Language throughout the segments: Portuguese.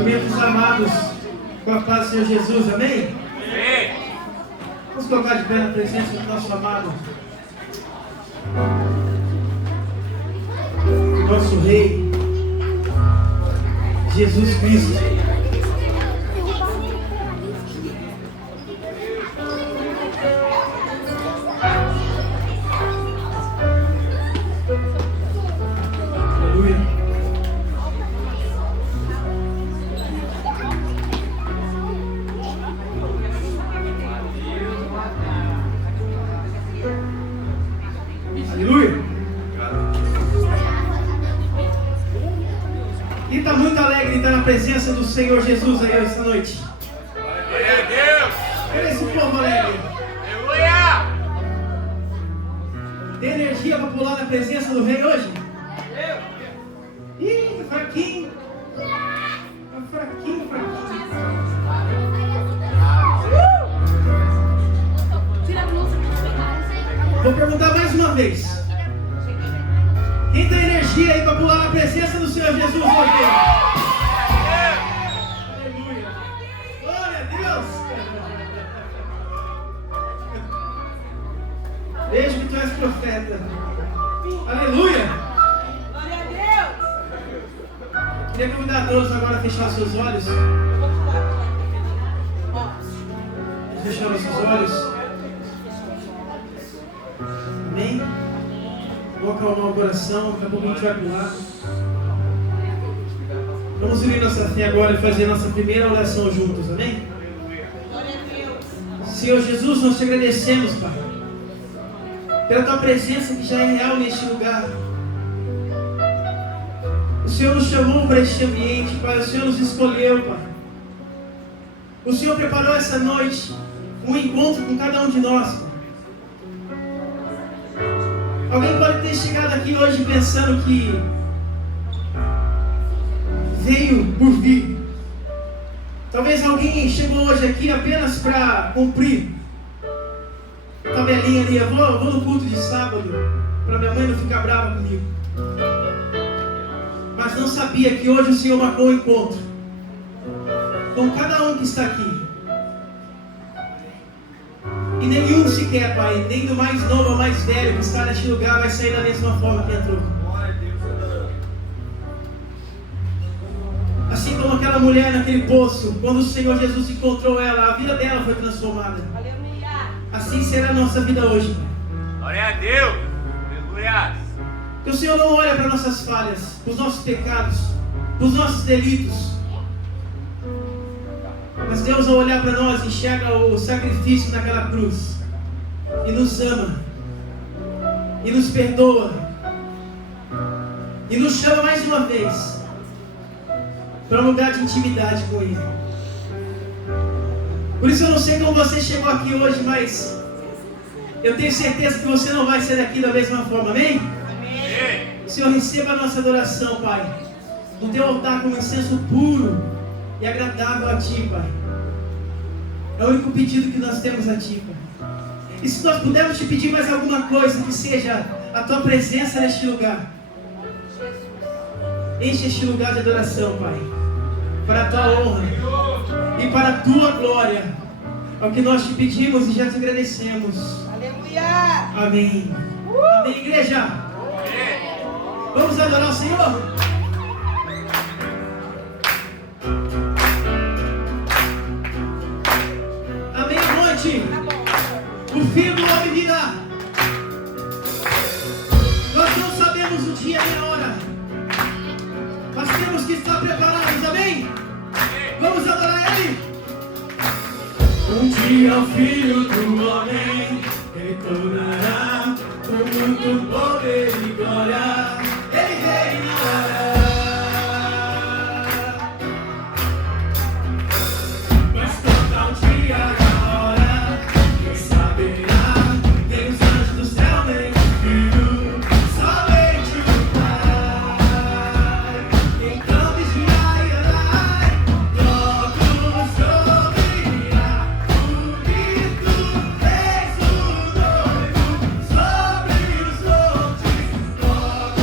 Cumprimentos amados com a paz do Senhor Jesus, amém? Amém. Vamos colocar de pé na presença do nosso amado, nosso Rei, Jesus Cristo. Presença do Senhor Jesus aí esta noite. Glória a Deus. Olha esse povo alegre. Aleluia. Tem energia para pular na presença do Rei hoje? Ih, tá fraquinho. Tá fraquinho, fraquinho. Vou perguntar mais uma vez. Quem tem energia aí para pular na presença do Senhor Jesus hoje? Vejo que tu és profeta. Aleluia! Glória a Deus! Queria convidar a todos agora a fechar seus olhos. Fechar nossos olhos. Amém? Vou acalmar o coração. Daqui a pouco a gente vai pular. Vamos unir nossa fé agora e fazer nossa primeira oração juntos. Amém? Glória a Deus! Senhor Jesus, nós te agradecemos, Pai, pela tua presença que já é real neste lugar. O Senhor nos chamou para este ambiente, Pai. O Senhor nos escolheu, Pai. O Senhor preparou essa noite um encontro com cada um de nós, Pai. Alguém pode ter chegado aqui hoje pensando que veio por vir. Talvez alguém chegou hoje aqui apenas para cumprir tabelinha ali, eu vou no culto de sábado, para minha mãe não ficar brava comigo. Mas não sabia que hoje o Senhor marcou o encontro com cada um que está aqui. E nenhum sequer, Pai, nem do mais novo ao mais velho que está neste lugar vai sair da mesma forma que entrou. Assim como aquela mulher naquele poço, quando o Senhor Jesus encontrou ela, a vida dela foi transformada. Assim será a nossa vida hoje. Glória a Deus. Aleluia. Que o Senhor não olha para nossas falhas, para os nossos pecados, para os nossos delitos. Mas Deus, ao olhar para nós, enxerga o sacrifício naquela cruz. E nos ama. E nos perdoa. E nos chama mais uma vez para um lugar de intimidade com Ele. Por isso eu não sei como você chegou aqui hoje, mas eu tenho certeza que você não vai sair daqui da mesma forma, amém? Amém. Senhor, receba a nossa adoração, Pai, no teu altar como incenso puro e agradável a Ti, Pai. É o único pedido que nós temos a Ti, Pai. E se nós pudermos Te pedir mais alguma coisa, que seja a Tua presença neste lugar. Enche este lugar de adoração, Pai, para a Tua honra e para a Tua glória. É o que nós Te pedimos e já Te agradecemos. Aleluia! Amém. Amém, igreja? Vamos adorar o Senhor? Amém, noite. O Filho do Homem virá. Nós não sabemos o dia nem a hora, mas temos que estar preparados, amém? Vamos adorar Ele? Um dia o Filho do Homem retornará com muito poder e glória. Ele reinará. Mas quanto ao dia e a hora, quem saberá? Nem os anjos do céu, nem o Filho, somente o Pai. Então vigiai e orai, logo nos ouvirá. Bonito fez o noivo sobre os montes, logo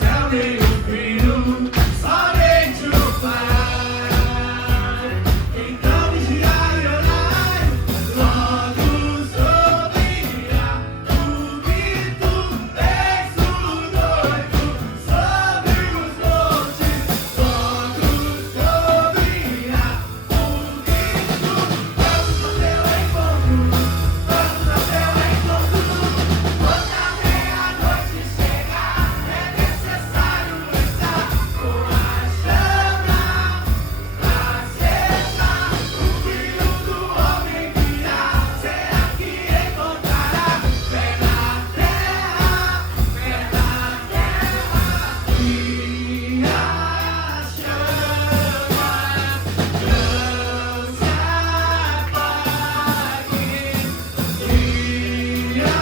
céu nem o filho, somente o Pai. Então vigiai e orai, logo sobrirá o grito exultante sobre os montes. Logo sobrirá o grito. Vamos até o encontro, vamos até o encontro. Quando a meia-noite chegar, é necessário estar com a chama acesa. O Filho do Homem virá, será que encontrará fé na terra, fé na terra? E a chama não se apague. E a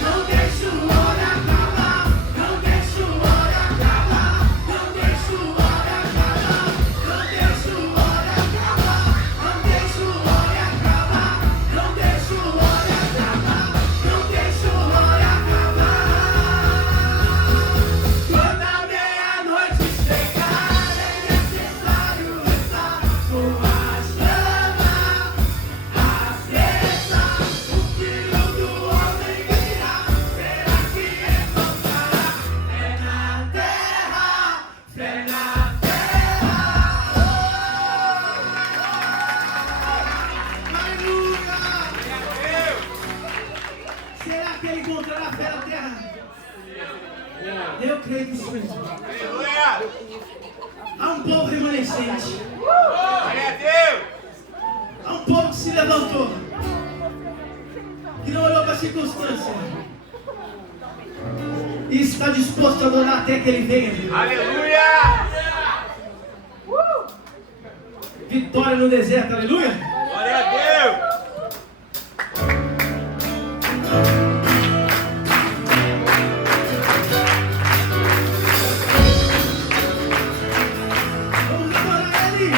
não deixe o ouro acabar, não deixe o ouro acabar, não deixe o ouro acabar, não deixe o ouro acabar, não deixe o ouro acabar, não deixe o ouro acabar, não deixe o ouro acabar. Quando a meia-noite chegar, é necessário estar com a chama acesa. O Filho do Homem virá, será que encontrará fé na terra, fé na terra? Aleluia! Será que ele encontrará fé na terra? Eu creio que sim. Aleluia! Há um povo remanescente, Glória a Deus! há um povo que se levantou, que não olhou para a circunstância e está disposto a adorar até que ele venha. Aleluia! Vitória no deserto, aleluia! Glória a Deus! Vamos adorar ele!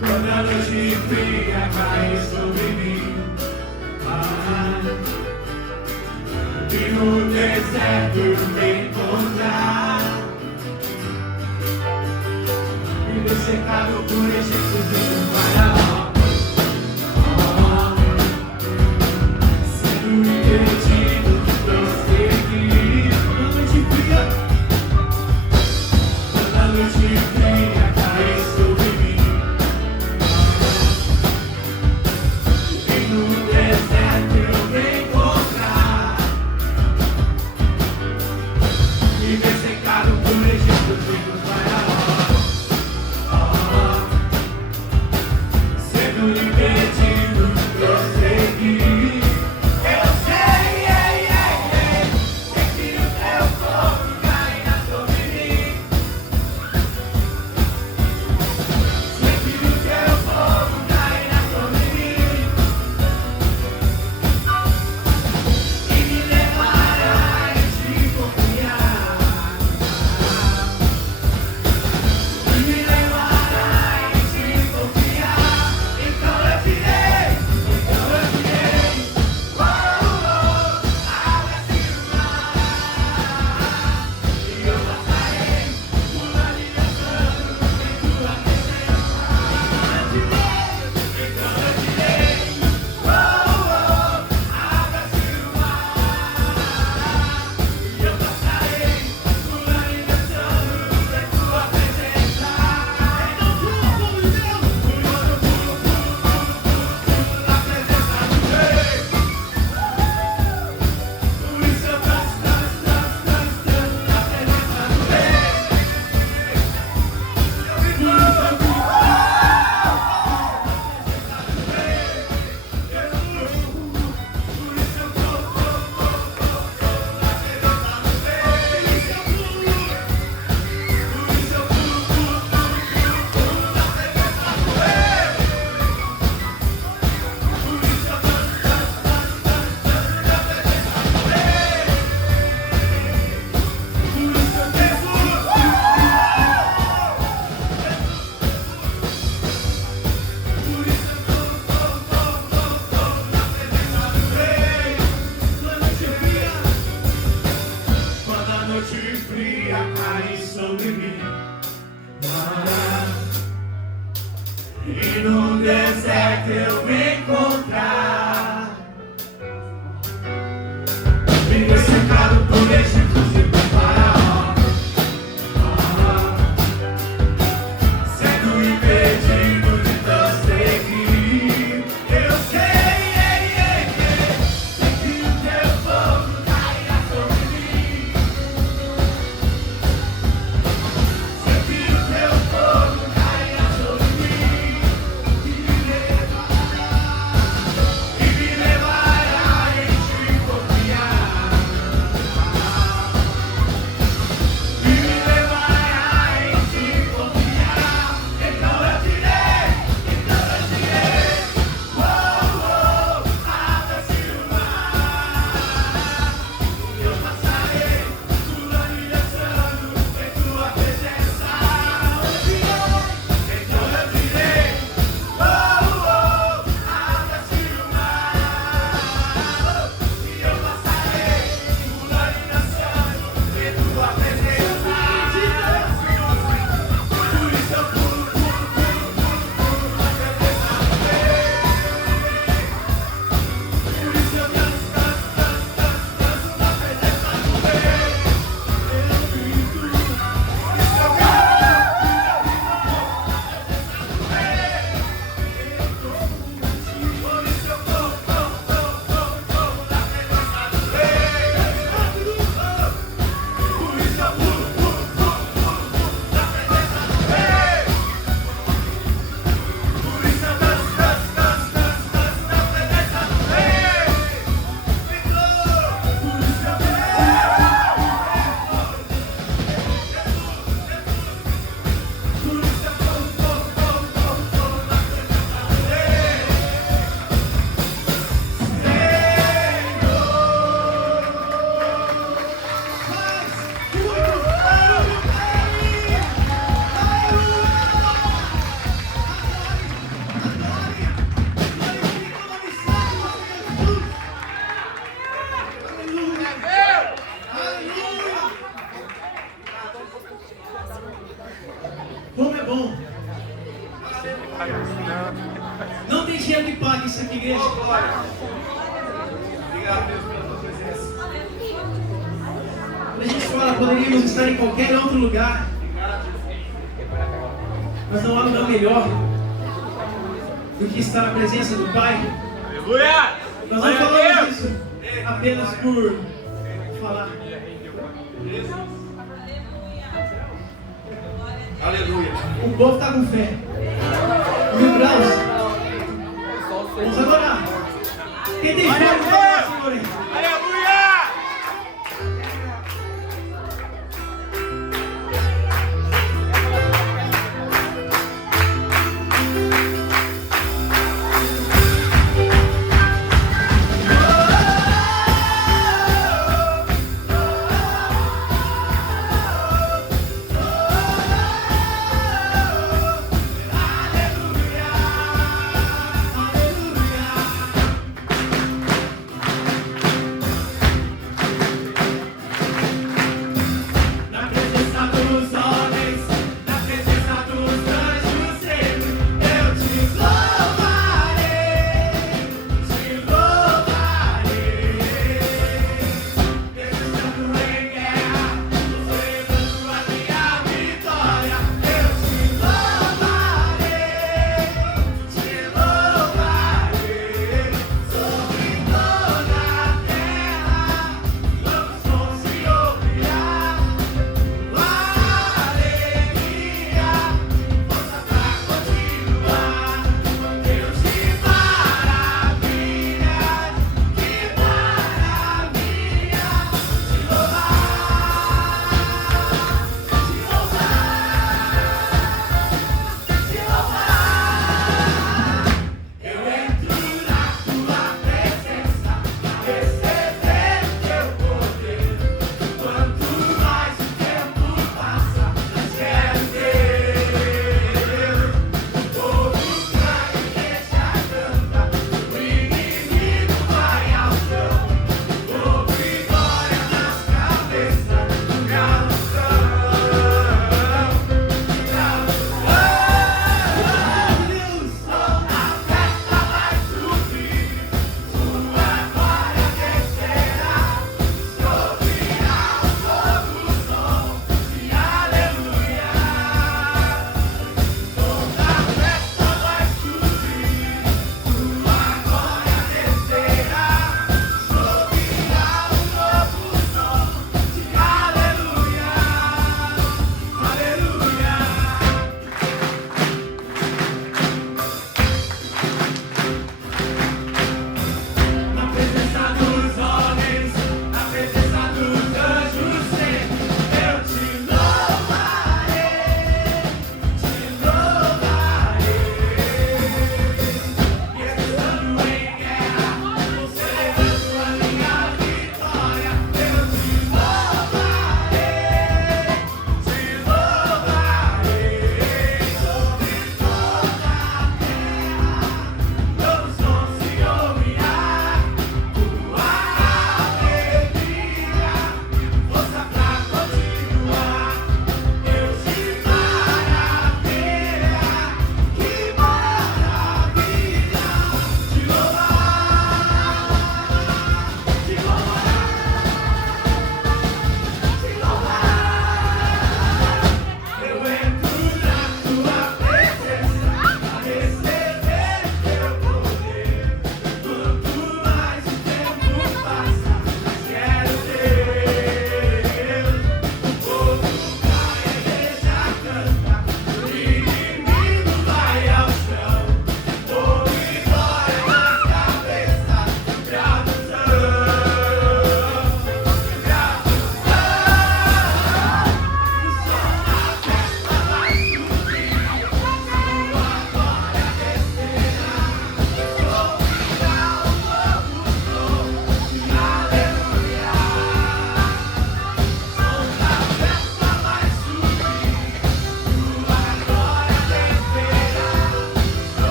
Quando a noite fria cai sobre mim, e no deserto me encontrar, e me cercado por egípcios e por faraó, sendo impedido de prosseguir. Quando a noite fria, quando a noite fria cai sobre mim, e no deserto eu me encontrar, e me cercado por egípcios e por faraó, até eu me encontrar. Viver cercado por Egito e por Faraó, sendo impedido de prosseguir. Eu sei que o teu fogo cairá sobre mim. Sei que o teu fogo cairá sobre mim e me levará em te confiar. E me levará em te confiar. Então eu direi, abra-se o mar. Eu passarei pulando e dançando em tua presença. Então eu direi, abra-se o mar. E eu passarei pulando e dançando em tua presença. Por isso eu pulo, na presença do Rei. Por isso eu danço, danço na presença do Rei. Eu grito, por isso eu Como é bom. Não tem dinheiro que pague isso aqui, igreja. Obrigado, Deus, pela tua presença. Quando a gente fala, poderíamos estar em qualquer outro lugar, mas não há lugar melhor do que estar na presença do Pai. Aleluia! Nós não Glória a falamos Deus! isso apenas por falar. Aleluia! O povo está com fé. Mil graus. Vamos adorar. Quem tem fé, vamos adorar, Senhor. Aleluia!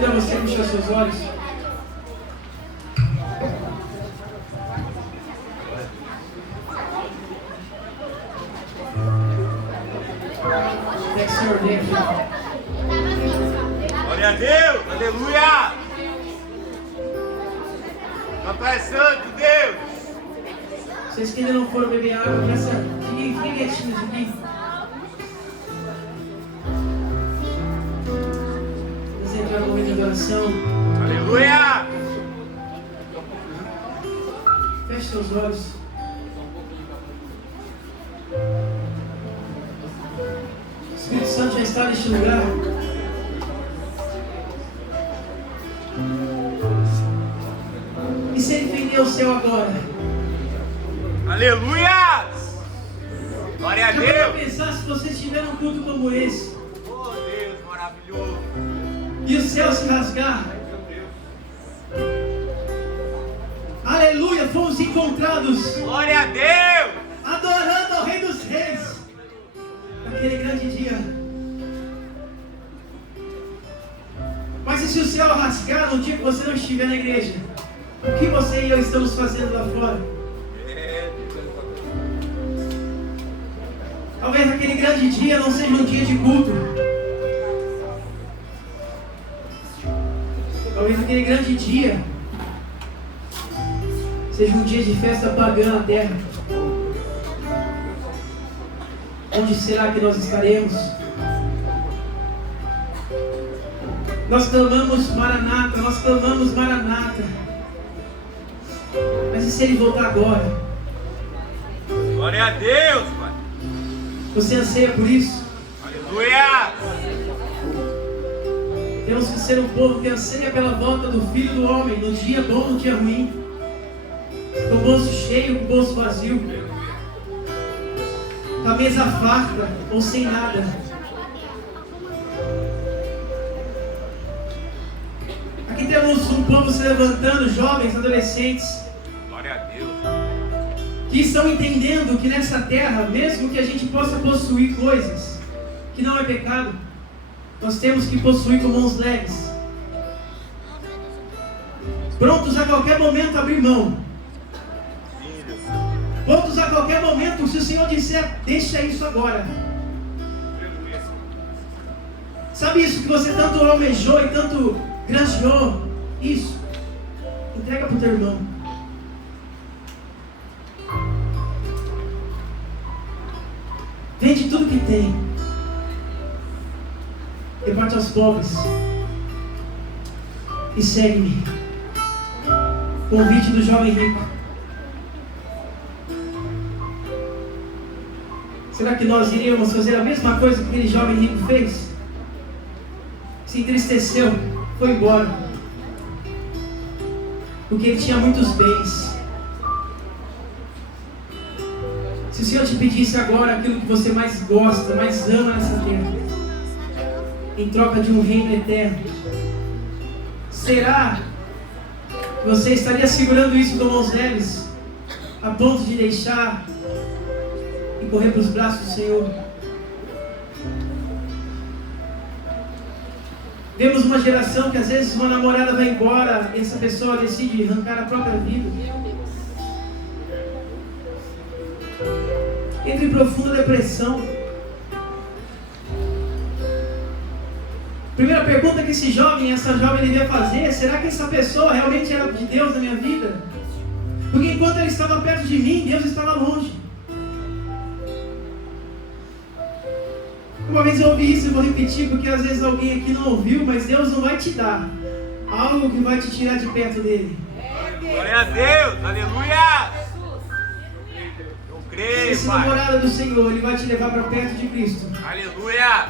convido a você a fechar seus olhos. É que o Senhor vem. Glória a Deus, aleluia. Santo é santo, Deus. Vocês que ainda não foram beber água, fiquem quietinhos aqui. Vamos entrar no momento de adoração. Aleluia. Feche seus olhos. O Espírito Santo já está neste lugar. E se ele fender o céu agora? Aleluia. Glória a Eu quero Deus. pensar se você estiver num culto como esse Oh, Deus maravilhoso. e o céu se rasgar. Aleluia, fomos encontrados Glória a Deus. adorando ao Rei dos Reis naquele grande dia. Mas e se o céu rasgar no dia que você não estiver na igreja? O que você e eu estamos fazendo lá fora? Talvez aquele grande dia não seja um dia de culto. Talvez aquele grande dia seja um dia de festa pagã na terra. Onde será que nós estaremos? Nós clamamos Maranata, nós clamamos Maranata. Mas e se ele voltar agora? Glória a Deus, Pai. Você anseia por isso? Aleluia. Temos que ser um povo que anseia pela volta do Filho do Homem, no dia bom, no dia ruim, com o bolso cheio, com o bolso vazio, com a mesa farta ou sem nada. Aqui temos um povo se levantando, jovens, adolescentes, Glória a Deus. que estão entendendo que nessa terra, mesmo que a gente possa possuir coisas que não é pecado, nós temos que possuir com mãos leves, prontos a qualquer momento a abrir mão, prontos a qualquer momento, se o Senhor disser, deixa isso agora. Sabe isso que você tanto almejou e tanto granjeou? Isso, entrega para o teu irmão. Vende tudo que tem, reparte aos pobres e segue-me. Convite do jovem rico. Será que nós iríamos fazer a mesma coisa que aquele jovem rico fez? Se entristeceu, foi embora, porque ele tinha muitos bens. Se o Senhor te pedisse agora aquilo que você mais gosta, mais ama nessa terra, em troca de um reino eterno, será que você estaria segurando isso com mãos leves, a ponto de deixar e correr para os braços do Senhor? Vemos uma geração que às vezes uma namorada vai embora e essa pessoa decide arrancar a própria vida. Entra em profunda depressão. Primeira pergunta que esse jovem, essa jovem devia fazer é: será que essa pessoa realmente era de Deus na minha vida? Porque enquanto ele estava perto de mim, Deus estava longe. Uma vez eu ouvi isso e vou repetir, porque às vezes alguém aqui não ouviu, mas Deus não vai te dar algo que vai te tirar de perto dele. Glória a Deus, aleluia. Eu creio, Se Pai. namorada do Senhor, Ele vai te levar para perto de Cristo. Aleluia.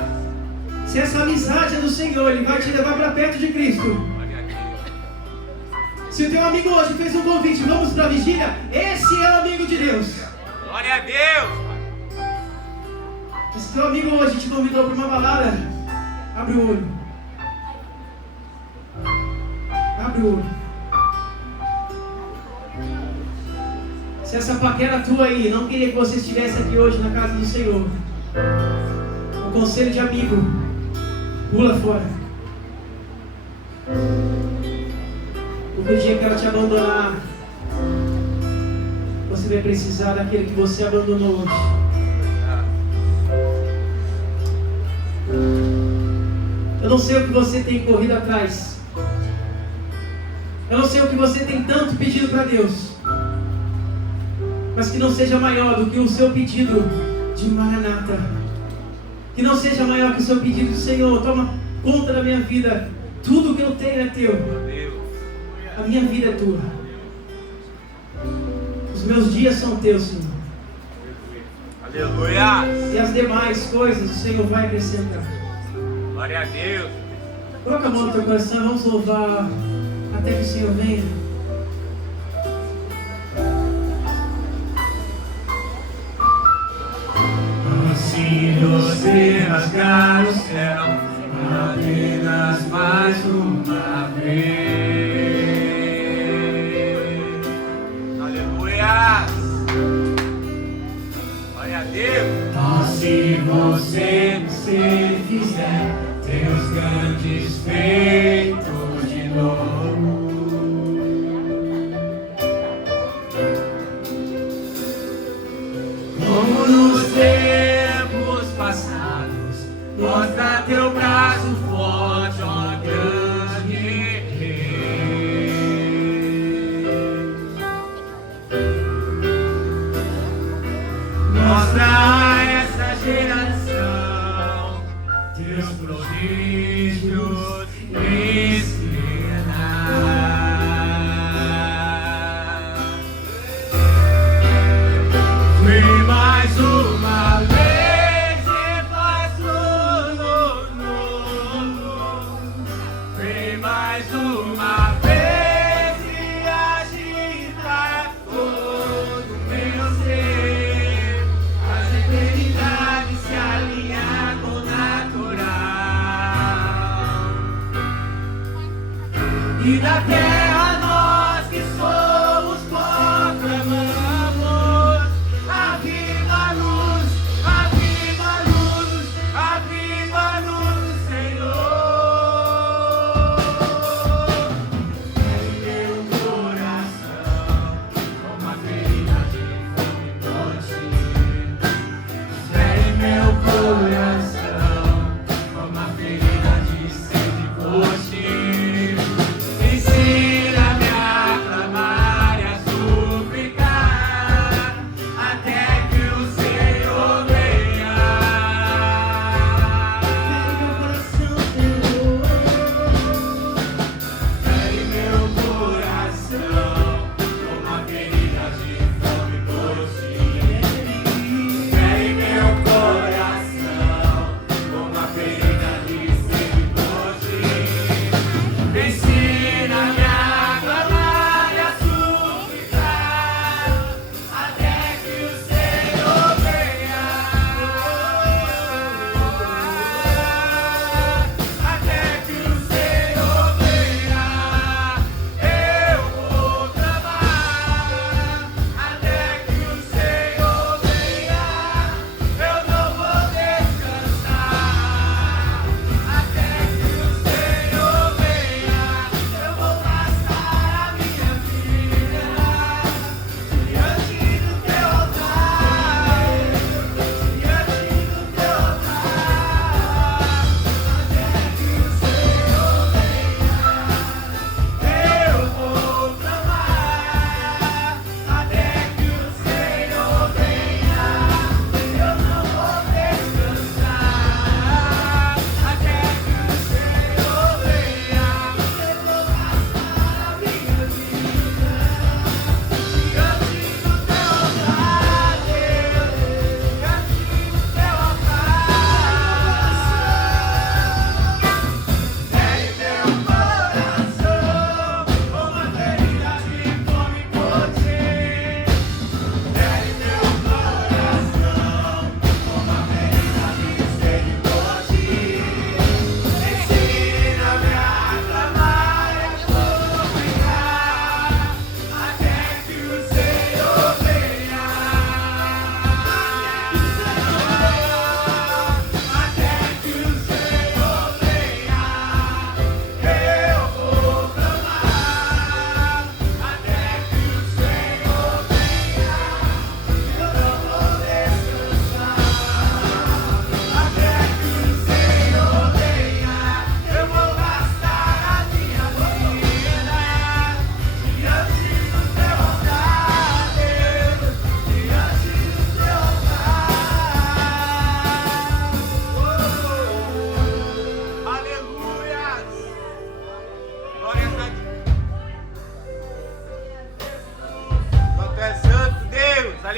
Se essa amizade é do Senhor, Ele vai te levar para perto de Cristo. Glória a Deus. Se o teu amigo hoje fez um convite, vamos para a vigília, esse é o amigo de Deus. Glória a Deus. Se teu amigo hoje te convidou para uma balada, abre o olho. Abre o olho. Se essa paquera tua aí não queria que você estivesse aqui hoje na casa do Senhor, um conselho de amigo, pula fora. o dia que ela te abandonar, você vai precisar daquele que você abandonou hoje. Eu não sei o que você tem corrido atrás. Eu não sei o que você tem tanto pedido para Deus. Mas que não seja maior do que o seu pedido de Maranata. Que não seja maior que o seu pedido, Senhor, toma conta da minha vida. Tudo que eu tenho é teu. A minha vida é tua. Os meus dias são teus, Senhor. Aleluia. E as demais coisas o Senhor vai acrescentar. Glória a Deus. Coloca a mão no teu coração, vamos louvar até que o Senhor venha. Se você rasgar o céu apenas mais uma vez. Aleluia. Glória a Deus. Se você fizer teus grandes feitos de novo, Como nos tempos passados, mostra teu braço forte, ó grande rei. Mostra a essa geração teus prodígios externar. Vem mais uma vez e faz tudo novo. Vem mais uma vez e agita todo meu ser. As eternidades se alinham com o natural. E da terra nós que somos proclamamos a viva luz, a viva luz, a viva luz, Senhor. Em meu coração, como a ferida de fome forte. Em meu coração, como a ferida de sede forte. Ensina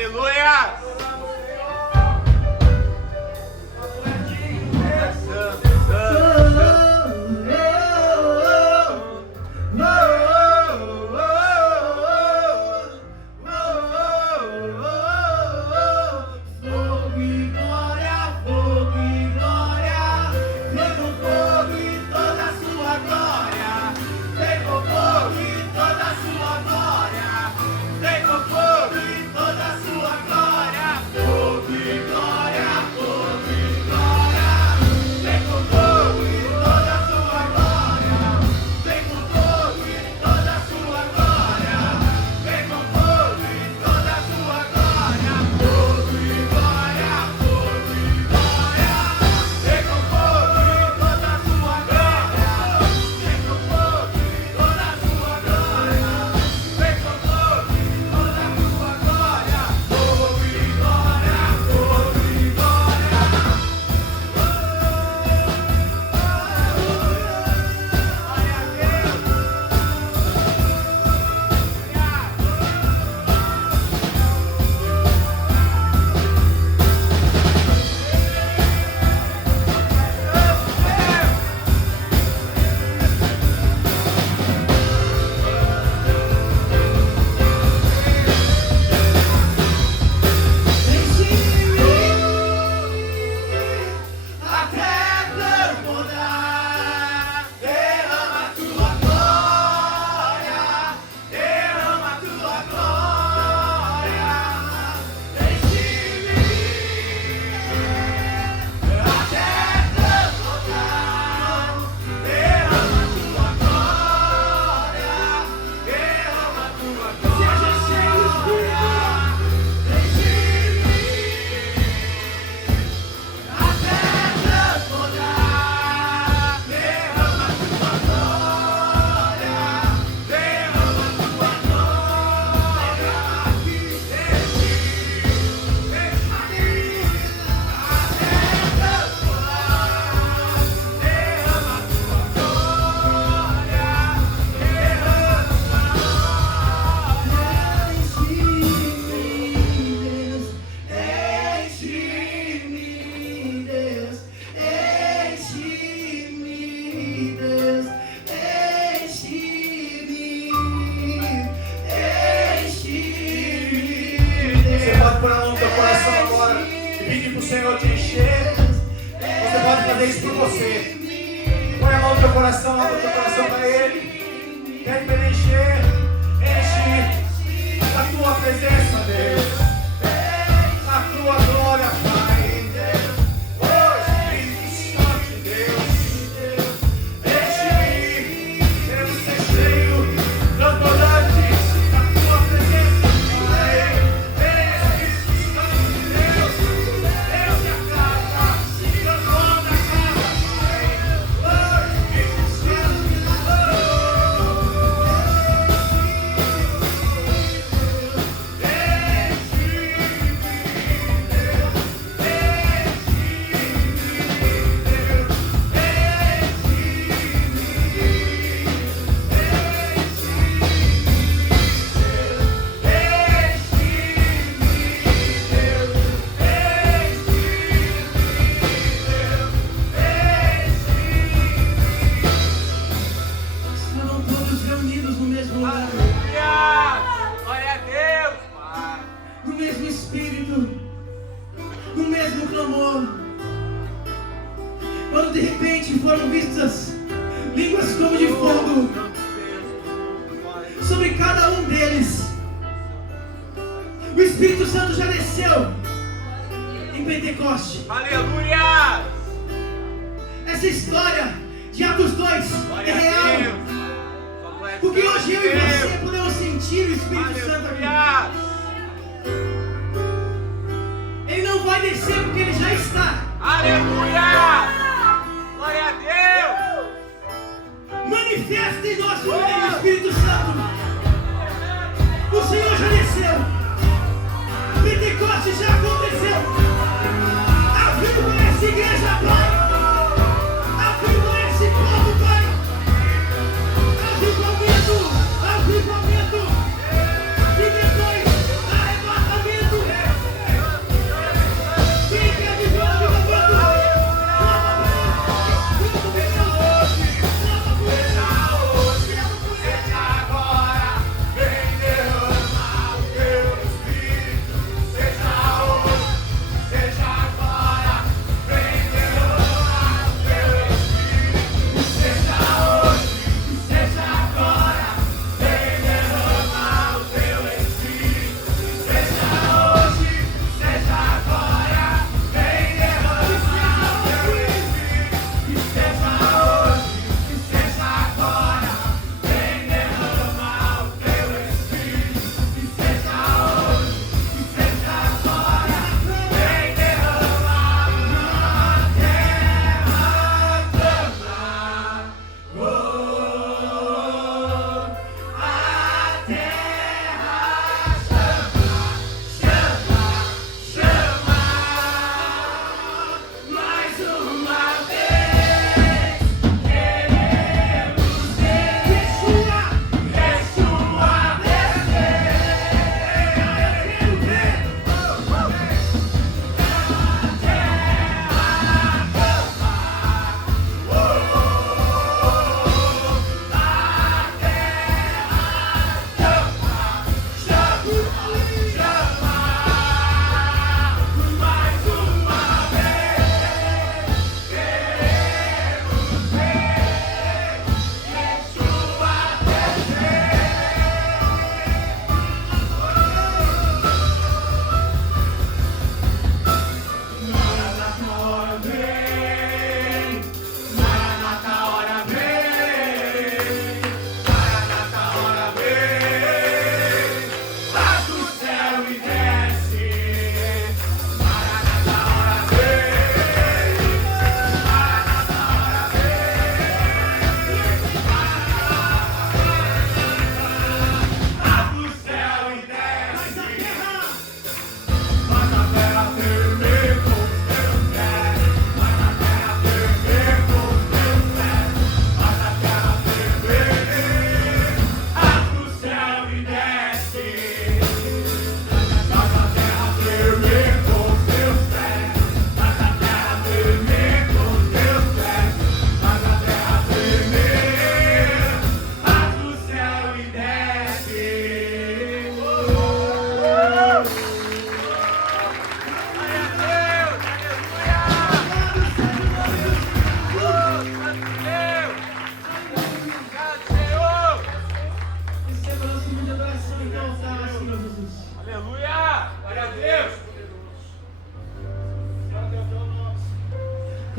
Aleluia! Senhor te encher, você pode fazer isso por você. Põe a mão no teu coração, abre o teu coração para Ele. Pede para Ele encher, enche a tua presença, Deus. A tua glória, Pai. Oh, Espírito Santo de Deus. Enche-me, queremos ser cheios, transbordantes da tua presença, Pai. Espírito Santo de Deus. Enche a casa, transborda a casa, Pai. Oh, Espírito Santo. Estavam todos reunidos no mesmo lugar, Aleluia! Glória a Deus, Pai. no mesmo espírito, no mesmo clamor. Quando de repente foram vistas línguas como de fogo sobre cada um deles, o Espírito Santo já desceu em Pentecoste. Aleluia! Essa história de Atos 2 é Glória a real, Deus. porque hoje eu e você podemos sentir o Espírito Santo aqui. Aleluia! Ele não vai descer porque ele já está. Aleluia! Glória a Deus! Manifesta em nosso meio o Espírito Santo. O Senhor já desceu. Pentecoste já aconteceu. Aviva essa igreja, Pai. Aviva esse povo, Pai. Avivamento, avivamento. E depois, arrebatamento.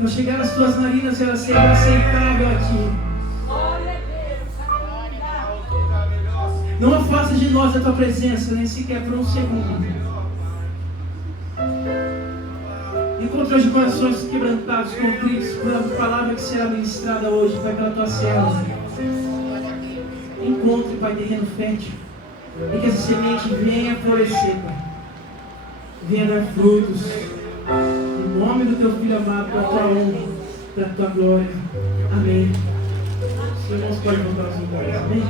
Ao chegar às tuas narinas, ela será aceitável a ti. Glória a Deus. Não afasta de nós a tua presença, nem sequer por um segundo. Encontra hoje corações quebrantados, contritos, pela palavra que será ministrada hoje, Pai, pela tua serva. Encontre, Pai, terreno fértil, e que essa semente venha florescer, Pai. Venha dar frutos. Em nome do teu Filho amado, para a tua honra, para a tua glória. Amém. Os irmãos podem voltar aos lugares. Amém.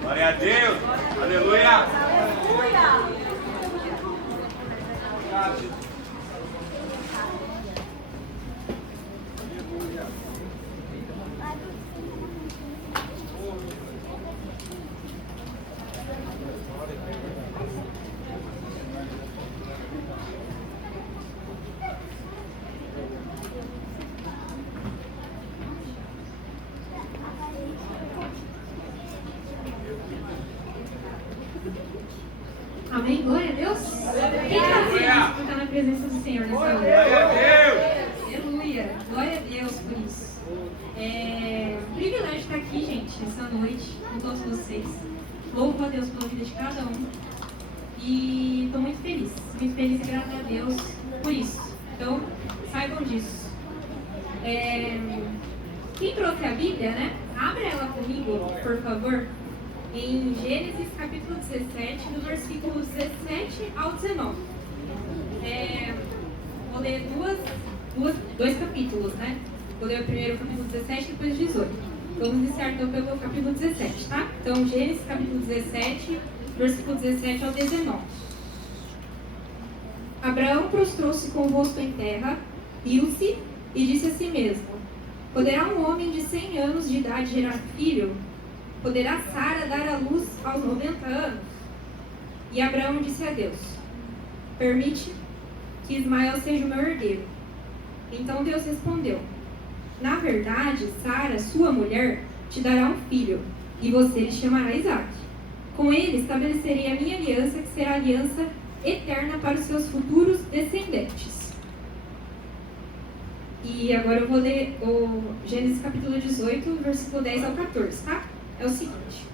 Glória a Deus. Aleluia. Aleluia. Amém? Glória a Deus. Quem está feliz por estar na presença do Senhor nessa noite? Glória a Deus. Aleluia. Glória a Deus por isso. É um privilégio estar aqui, gente, essa noite, com todos vocês. Louvo a Deus pela vida de cada um. E estou muito feliz e grata a Deus por isso. Então, saibam disso. Quem trouxe a Bíblia, né? Abra ela comigo, por favor. Em Gênesis capítulo 17, do versículo 17 ao 19. Vou ler dois capítulos, né? Vou ler o primeiro capítulo 17 e depois 18. Vamos iniciar então pelo capítulo 17, tá? Então, Gênesis capítulo 17, versículo 17 ao 19. Abraão prostrou-se com o rosto em terra, riu-se e disse a si mesmo: poderá um homem de 100 anos de idade gerar filho? Poderá Sara dar à luz aos 90 anos? E Abraão disse a Deus: permite que Ismael seja o meu herdeiro. Então Deus respondeu: na verdade, Sara, sua mulher, te dará um filho, e você lhe chamará Isaque. Com ele estabelecerei a minha aliança, que será aliança eterna para os seus futuros descendentes. E agora eu vou ler o Gênesis capítulo 18, versículo 10 ao 14, tá? É o seguinte: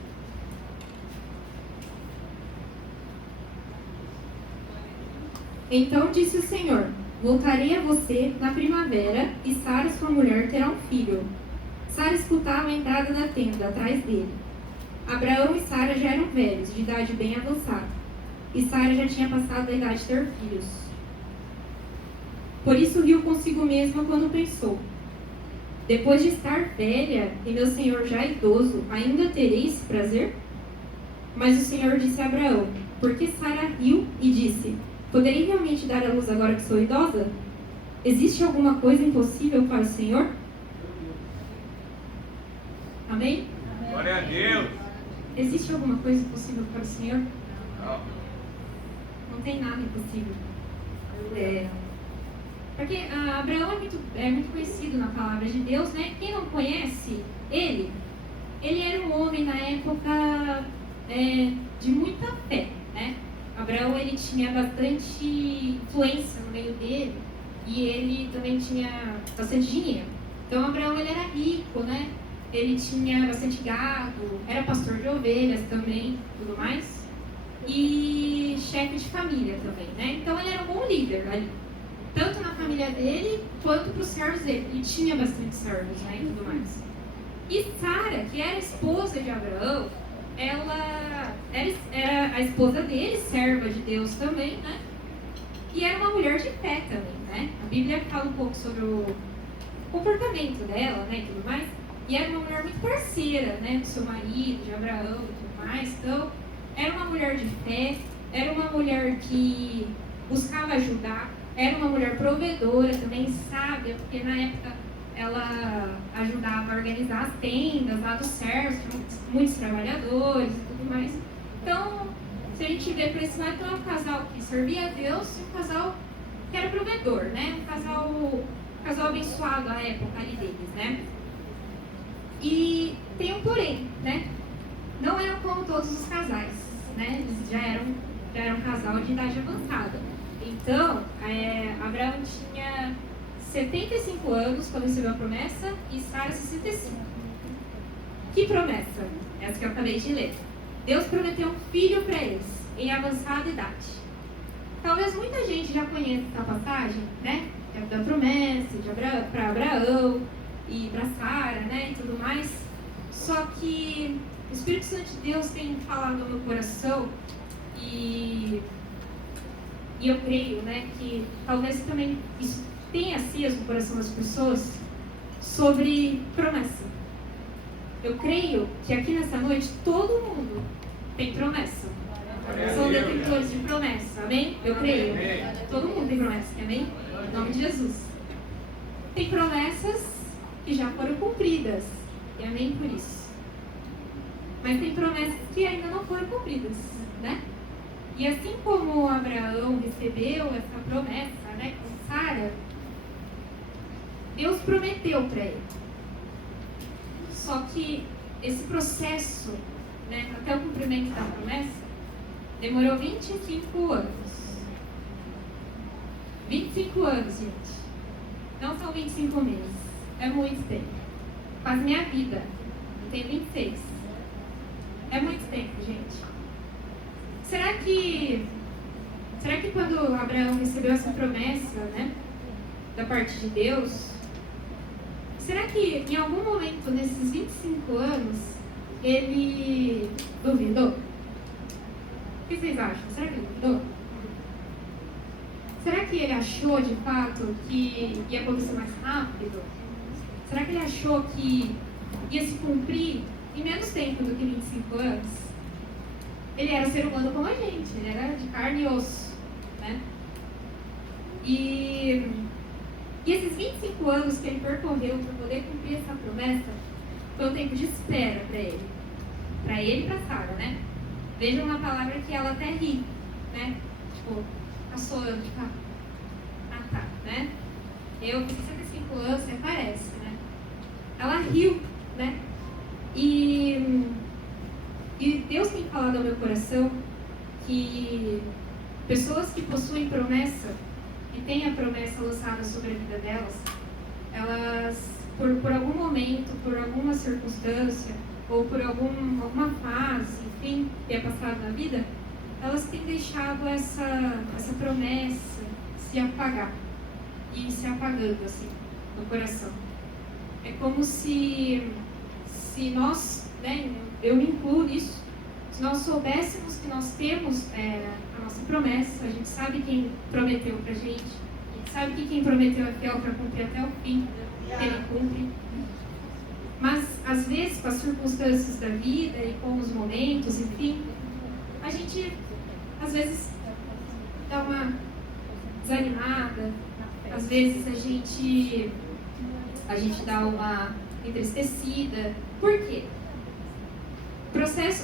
então disse o Senhor: voltarei a você na primavera, e Sara, sua mulher, terá um filho. Sara escutava a entrada da tenda, atrás dele. Abraão e Sara já eram velhos, de idade bem avançada, e Sara já tinha passado da idade de ter filhos. Por isso riu consigo mesma quando pensou: depois de estar velha e meu senhor já idoso, ainda terei esse prazer? Mas o Senhor disse a Abraão: porque Sara riu e disse: poderei realmente dar à luz agora que sou idosa? Existe alguma coisa impossível para o Senhor? Amém? Glória a Deus. Existe alguma coisa impossível para o Senhor? Não. Não tem nada impossível. Porque Abraão é muito conhecido na palavra de Deus, né? Quem não conhece ele era um homem na época de muita fé, né? Abraão, ele tinha bastante influência no meio dele, e ele também tinha bastante dinheiro. Então Abraão, ele era rico, né? Ele tinha bastante gado, era pastor de ovelhas também, tudo mais, e chefe de família também, né? Então ele era um bom líder ali, tanto na família dele quanto para os servos dele. Ele tinha bastante servos, né, e tudo mais. E Sara, que era esposa de Abraão, ela era a esposa dele, serva de Deus também, né? E era uma mulher de fé também, né? A Bíblia fala um pouco sobre o comportamento dela, né, e tudo mais. E era uma mulher muito parceira, né, do seu marido, de Abraão e tudo tudo mais. Então, era uma mulher de fé, era uma mulher que buscava ajudar, era uma mulher provedora, também sábia, porque na época ela ajudava a organizar as tendas lá do servos, muitos trabalhadores e tudo mais. Então, se a gente vê por esse lado, então é um casal que servia a Deus e um casal que era provedor, né? Um casal abençoado à época ali deles, né? E tem um porém, né? Não eram como todos os casais, né? Eles já eram um casal de idade avançada. Então, Abraão tinha 75 anos quando recebeu a promessa e Sara 65. Que promessa? Essa que eu acabei de ler. Deus prometeu um filho para eles, em avançada idade. Talvez muita gente já conheça essa passagem, né? Da promessa para Abraão e para Sara, né? E tudo mais. Só que o Espírito Santo de Deus tem falado no meu coração e eu creio, né? Que talvez também isso tenha aceso no coração das pessoas sobre promessa. Eu creio que aqui nessa noite todo mundo tem promessa. São detentores de promessa, amém? Eu creio. Todo mundo tem promessa, amém? Em nome de Jesus. Tem promessas que já foram cumpridas, e amém por isso. Mas tem promessas que ainda não foram cumpridas, né? E assim como Abraão recebeu essa promessa, né, com Sara, Deus prometeu para ele. Só que esse processo, né, até o cumprimento da promessa, demorou 25 anos. 25 anos, gente. Não são 25 meses. É muito tempo. Quase minha vida. Eu tenho 26. É muito tempo, gente. Será que quando Abraão recebeu essa promessa, né, da parte de Deus, será que em algum momento nesses 25 anos ele duvidou? O que vocês acham? Será que ele duvidou? Será que ele achou de fato que ia acontecer mais rápido? Será que ele achou que ia se cumprir em menos tempo do que 25 anos? Ele era ser humano como a gente, ele era de carne e osso, né? E esses 25 anos que ele percorreu para poder cumprir essa promessa foi um tempo de espera para ele e para Sara, né? Vejam uma palavra que ela até ri, né? Tipo, passou anos, tipo, tá, né? Eu com 65 anos, você parece, né? Ela riu, né? E Deus tem falado ao meu coração que pessoas que possuem promessa, que têm a promessa lançada sobre a vida delas, elas, por algum momento, por alguma circunstância, ou por alguma fase, enfim, que é passada na vida, elas têm deixado essa promessa se apagar e se apagando assim no coração. É como se nós, né, eu me incluo nisso, se nós soubéssemos que nós temos a nossa promessa, a gente sabe quem prometeu pra gente, a gente sabe que quem prometeu é fiel para cumprir até o fim, que ele cumpre. Mas, às vezes, com as circunstâncias da vida e com os momentos, enfim, a gente, às vezes, dá uma desanimada, às vezes a gente dá uma entristecida. Por quê?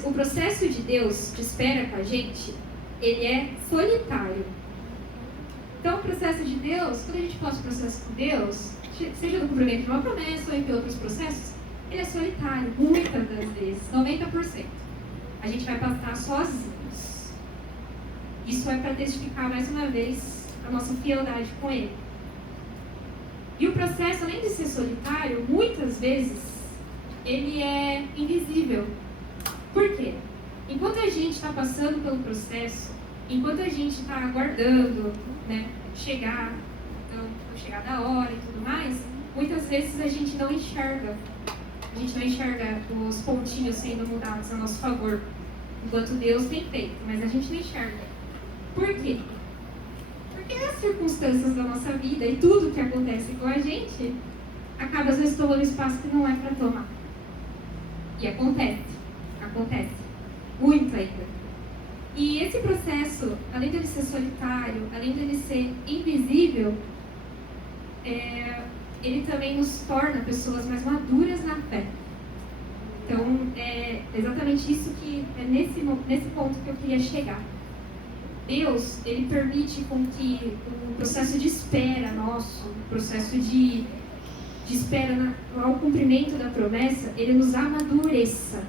O processo de Deus de espera com a gente, ele é solitário. Então, o processo de Deus, quando a gente passa o processo com Deus, seja no cumprimento de uma promessa ou em outros processos, ele é solitário, muitas das vezes, 90%. A gente vai passar sozinhos. Isso é para testificar mais uma vez a nossa fidelidade com ele. E o processo, além de ser solitário, muitas vezes ele é invisível. Por quê? Enquanto a gente está passando pelo processo, enquanto a gente está aguardando, né, chegar da hora e tudo mais, muitas vezes a gente não enxerga. A gente não enxerga os pontinhos sendo mudados a nosso favor, enquanto Deus tem feito, mas a gente não enxerga. Por quê? Porque as circunstâncias da nossa vida e tudo que acontece com a gente acaba às vezes tomando espaço que não é para tomar. E acontece. muito ainda. E esse processo, além dele ser solitário, além dele ser invisível, ele também nos torna pessoas mais maduras na fé. Então, é exatamente isso que é nesse ponto que eu queria chegar. Deus, ele permite com que o processo de espera nosso, o processo de espera ao cumprimento da promessa, ele nos amadureça.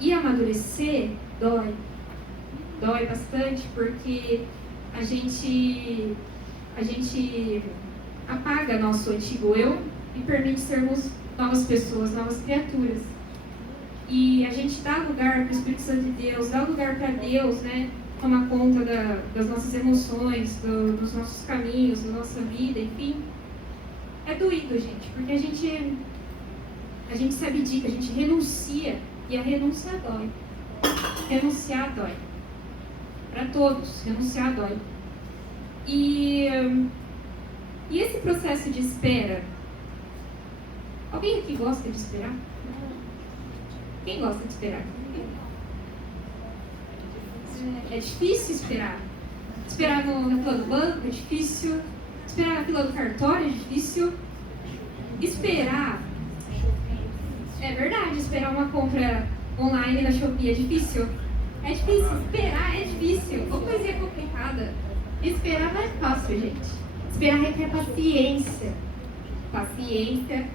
E amadurecer dói. Dói bastante porque a gente apaga nosso antigo eu e permite sermos novas pessoas, novas criaturas. E a gente dá lugar para o Espírito Santo de Deus, dá lugar para Deus, né, tomar conta das nossas emoções, dos nossos caminhos, da nossa vida, enfim. É doído, gente, porque a gente se abdica, a gente renuncia, e a renúncia dói. Renunciar dói. Para todos, renunciar dói. E esse processo de espera, alguém aqui gosta de esperar? Quem gosta de esperar? É difícil esperar. Esperar na fila do banco é difícil. Esperar na fila do cartório é difícil. Esperar, é verdade, esperar uma compra online na Shopee é difícil. É difícil, esperar é difícil. Uma coisinha complicada. Esperar não é fácil, gente. Esperar requer paciência. Paciência.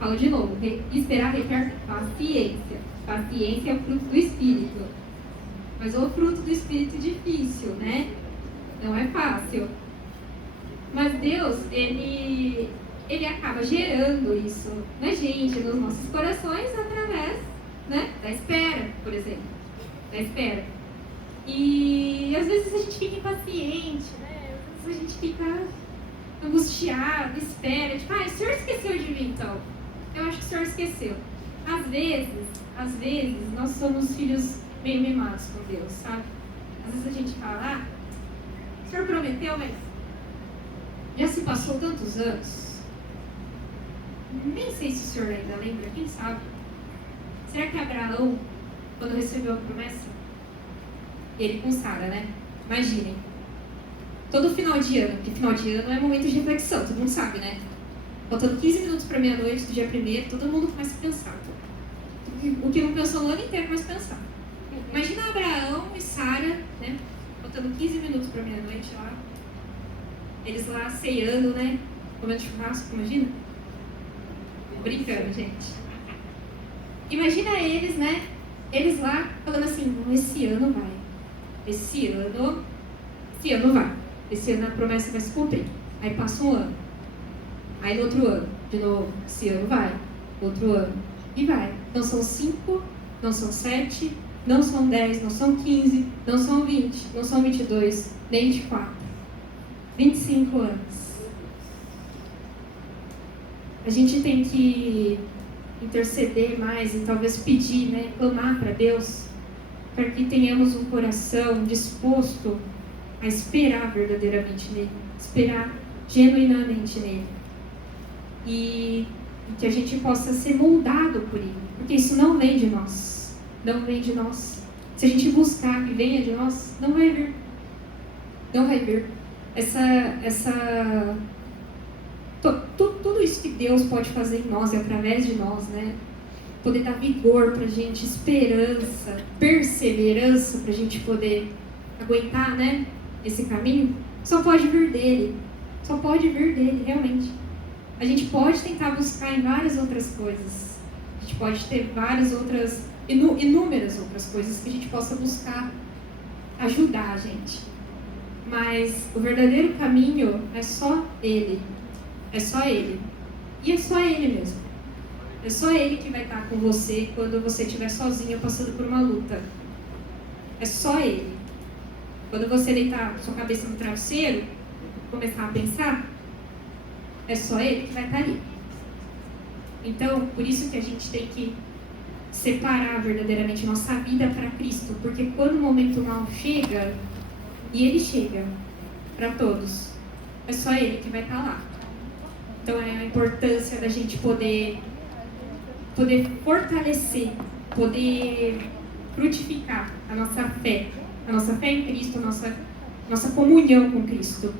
Falo de novo. Esperar requer paciência. Paciência é o fruto do Espírito. Mas o fruto do Espírito é difícil, né? Não é fácil. Mas Deus, Ele acaba gerando isso na gente, nos nossos corações, através, né, da espera, por exemplo. Da espera. E às vezes a gente fica impaciente, né? Às vezes a gente fica angustiado, espera, tipo, o senhor esqueceu de mim, então. Eu acho que o senhor esqueceu. Às vezes, nós somos filhos meio mimados com Deus, sabe? Às vezes a gente fala, o senhor prometeu, mas já se passou tantos anos. Nem sei se o senhor ainda lembra, quem sabe? Será que Abraão, quando recebeu a promessa, ele com Sara, né? Imaginem. Todo final de ano, porque final de ano é momento de reflexão, todo mundo sabe, né? Faltando 15 minutos para meia-noite do dia 1º, todo mundo começa a pensar. O que não pensou no ano inteiro começa a pensar. Imagina Abraão e Sara, né? Faltando 15 minutos para meia-noite lá. Eles lá ceando, né? Comendo churrasco, imagina? Brincando, gente. Imagina eles, né? Eles lá falando assim, esse ano vai. Esse ano vai. Esse ano a promessa vai se cumprir. Aí passa um ano. Aí no outro ano, de novo, esse ano vai. Outro ano. E vai. Não são 5, não são 7, não são 10, não são 15, não são 20, não são 22, nem 24. 25 anos. A gente tem que interceder mais e talvez pedir, né, clamar para Deus, para que tenhamos um coração disposto a esperar verdadeiramente nele, esperar genuinamente nele. E que a gente possa ser moldado por ele, porque isso não vem de nós, não vem de nós. Se a gente buscar que venha de nós, não vai vir. Não vai vir. Tudo isso que Deus pode fazer em nós e através de nós, né? Poder dar vigor pra gente, esperança, perseverança pra gente poder aguentar, né? Esse caminho, só pode vir dele. Só pode vir dele, realmente. A gente pode tentar buscar em várias outras coisas. A gente pode ter várias outras, inúmeras outras coisas que a gente possa buscar ajudar a gente. Mas o verdadeiro caminho é só ele. É só ele. E é só ele mesmo. É só ele que vai estar com você quando você estiver sozinha passando por uma luta. É só ele. Quando você deitar sua cabeça no travesseiro, começar a pensar, é só ele que vai estar ali. Então, por isso que a gente tem que separar verdadeiramente nossa vida para Cristo. Porque quando o momento mal chega, e ele chega para todos, é só ele que vai estar lá. Então é a importância da gente poder fortalecer, poder frutificar a nossa fé em Cristo, a nossa comunhão com Cristo.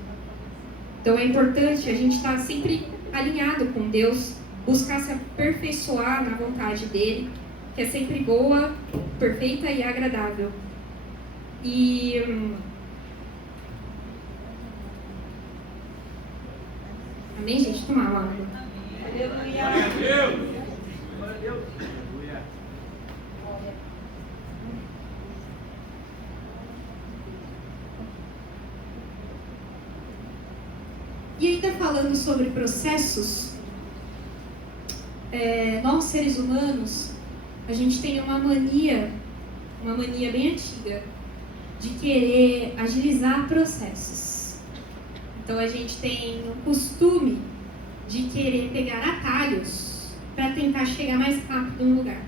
Então é importante a gente estar sempre alinhado com Deus, buscar se aperfeiçoar na vontade dele, que é sempre boa, perfeita e agradável. E amém, gente? Tomar uma água. Aleluia. Glória a Deus. Glória a Deus. E ainda falando sobre processos, nós seres humanos, a gente tem uma mania bem antiga de querer agilizar processos. Então a gente tem o costume de querer pegar atalhos para tentar chegar mais rápido no lugar.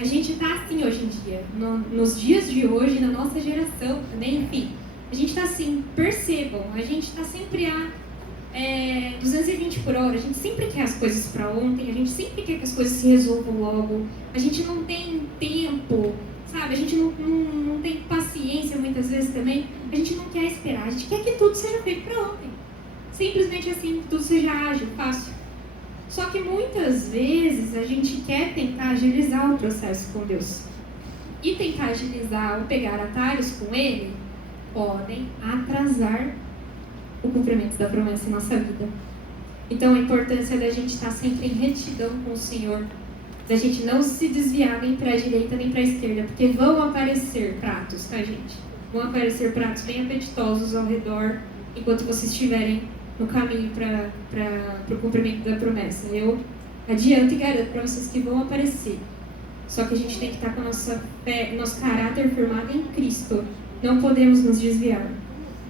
A gente está assim hoje em dia, nos dias de hoje, na nossa geração também, enfim. A gente está assim, percebam, a gente está sempre a 220 por hora, a gente sempre quer as coisas para ontem, a gente sempre quer que as coisas se resolvam logo, a gente não tem tempo, sabe? A gente não tem paciência muitas vezes também, a gente não quer esperar, a gente quer que tudo seja feito para ontem. Simplesmente assim, que tudo seja ágil, fácil. Só que muitas vezes a gente quer tentar agilizar o processo com Deus. E tentar agilizar ou pegar atalhos com Ele podem atrasar o cumprimento da promessa em nossa vida. Então a importância da gente estar sempre em retidão com o Senhor, da gente não se desviar nem para a direita nem para a esquerda, porque vão aparecer pratos, tá, gente? Vão aparecer pratos bem apetitosos ao redor enquanto vocês estiverem no caminho para o cumprimento da promessa. Eu adianto e garanto para vocês que vão aparecer. Só que a gente tem que estar com a nossa fé, nosso caráter firmado em Cristo. Não podemos nos desviar.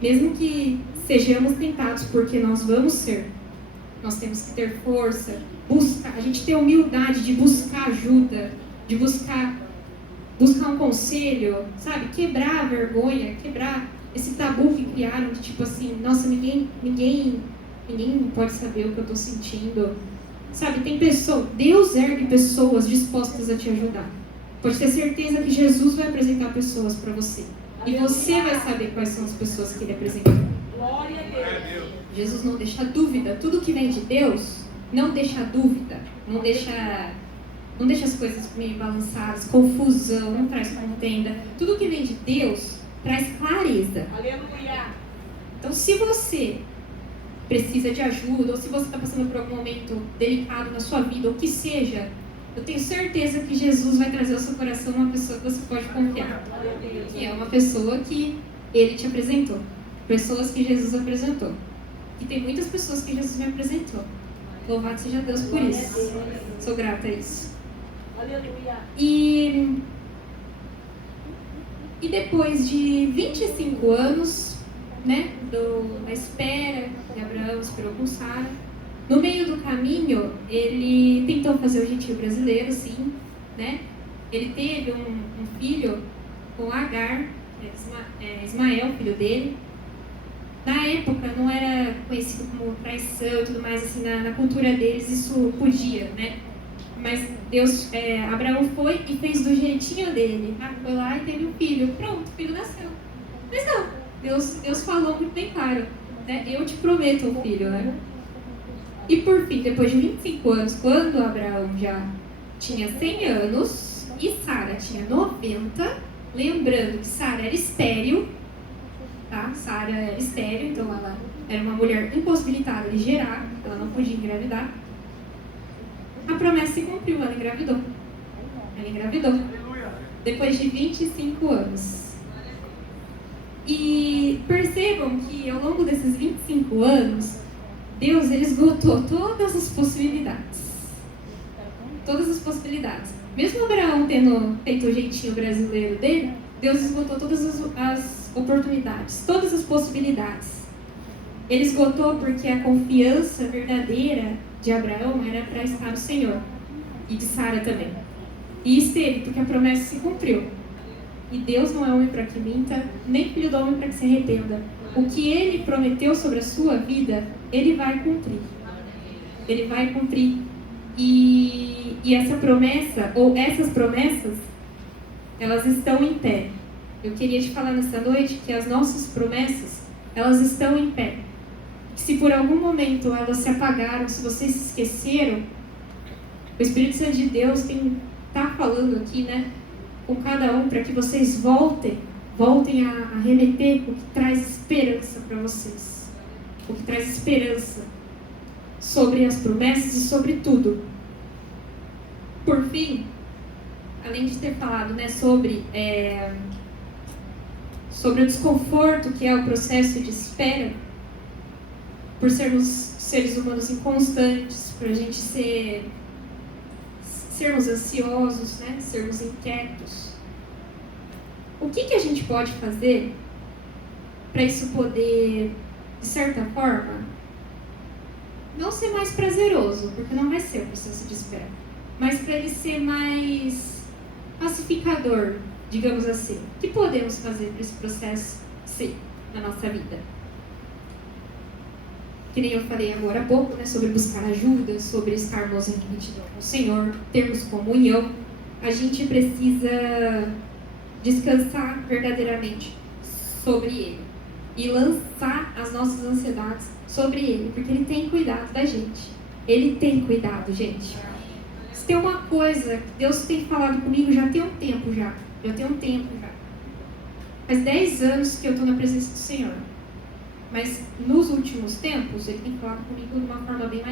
Mesmo que sejamos tentados, porque nós vamos ser. Nós temos que ter força, a gente ter humildade de buscar ajuda, de buscar um conselho, sabe? Quebrar a vergonha, quebrar esse tabu que criaram de tipo assim, nossa, ninguém pode saber o que eu estou sentindo. Sabe, tem pessoas, Deus ergue pessoas dispostas a te ajudar. Pode ter certeza que Jesus vai apresentar pessoas para você. E você vai saber quais são as pessoas que Ele apresentou. Glória a Deus. Jesus não deixa dúvida. Tudo que vem de Deus não deixa dúvida. Não deixa as coisas meio balançadas, confusão, não traz contenda. Tudo que vem de Deus traz clareza. Aleluia. Então, se você precisa de ajuda, ou se você está passando por algum momento delicado na sua vida, ou que seja, eu tenho certeza que Jesus vai trazer ao seu coração uma pessoa que você pode confiar. Que é uma pessoa que Ele te apresentou. Pessoas que Jesus apresentou. E tem muitas pessoas que Jesus me apresentou. Louvado seja Deus por isso. Sou grata a isso. Aleluia. E depois de 25 anos, né, da espera, de Abraão esperou com Sara, no meio do caminho, ele tentou fazer o jeitinho brasileiro, sim, né? Ele teve um filho com Agar, Ismael, filho dele. Na época não era conhecido como traição e tudo mais, assim, na cultura deles isso podia, né? Mas Abraão foi e fez do jeitinho dele. Foi lá e teve um filho. Pronto, o filho nasceu. Mas não, Deus falou muito bem claro, né? Eu te prometo um filho, né? E por fim, depois de 25 anos, quando Abraão já tinha 100 anos e Sara tinha 90, lembrando que Sara era estéril, tá? Sara era estéril, então ela era uma mulher impossibilitada de gerar, ela não podia engravidar. A promessa se cumpriu, ela engravidou. Depois de 25 anos. E percebam que ao longo desses 25 anos, Deus ele esgotou todas as possibilidades. Todas as possibilidades. Mesmo Abraão tendo feito o jeitinho brasileiro dele, Deus esgotou todas as oportunidades, todas as possibilidades. Ele esgotou porque a confiança verdadeira de Abraão era para estar no Senhor. E de Sara também. E esteve, porque a promessa se cumpriu. E Deus não é homem para que minta, nem filho do homem para que se arrependa. O que Ele prometeu sobre a sua vida, Ele vai cumprir. Ele vai cumprir. E essa promessa, ou essas promessas, elas estão em pé. Eu queria te falar nessa noite que as nossas promessas, elas estão em pé. Se por algum momento elas se apagaram, se vocês se esqueceram, o Espírito Santo de Deus está falando aqui, né, com cada um, para que vocês voltem a remeter o que traz esperança para vocês. O que traz esperança sobre as promessas e sobre tudo. Por fim, além de ter falado, né, sobre o desconforto que é o processo de espera, por sermos seres humanos inconstantes, por a gente sermos ansiosos, né, sermos inquietos, o que a gente pode fazer para isso poder, de certa forma, não ser mais prazeroso, porque não vai ser o processo de espera, mas para ele ser mais pacificador, digamos assim. O que podemos fazer para esse processo ser na nossa vida? Que nem eu falei agora há pouco, né, sobre buscar ajuda, sobre estarmos em retidão com o Senhor, termos comunhão. A gente precisa descansar verdadeiramente sobre Ele e lançar as nossas ansiedades sobre Ele, porque Ele tem cuidado da gente. Ele tem cuidado, gente. Se tem uma coisa que Deus tem falado comigo já tem um tempo já. Faz 10 anos que eu estou na presença do Senhor. Mas nos últimos tempos, Ele tem falado comigo de uma forma bem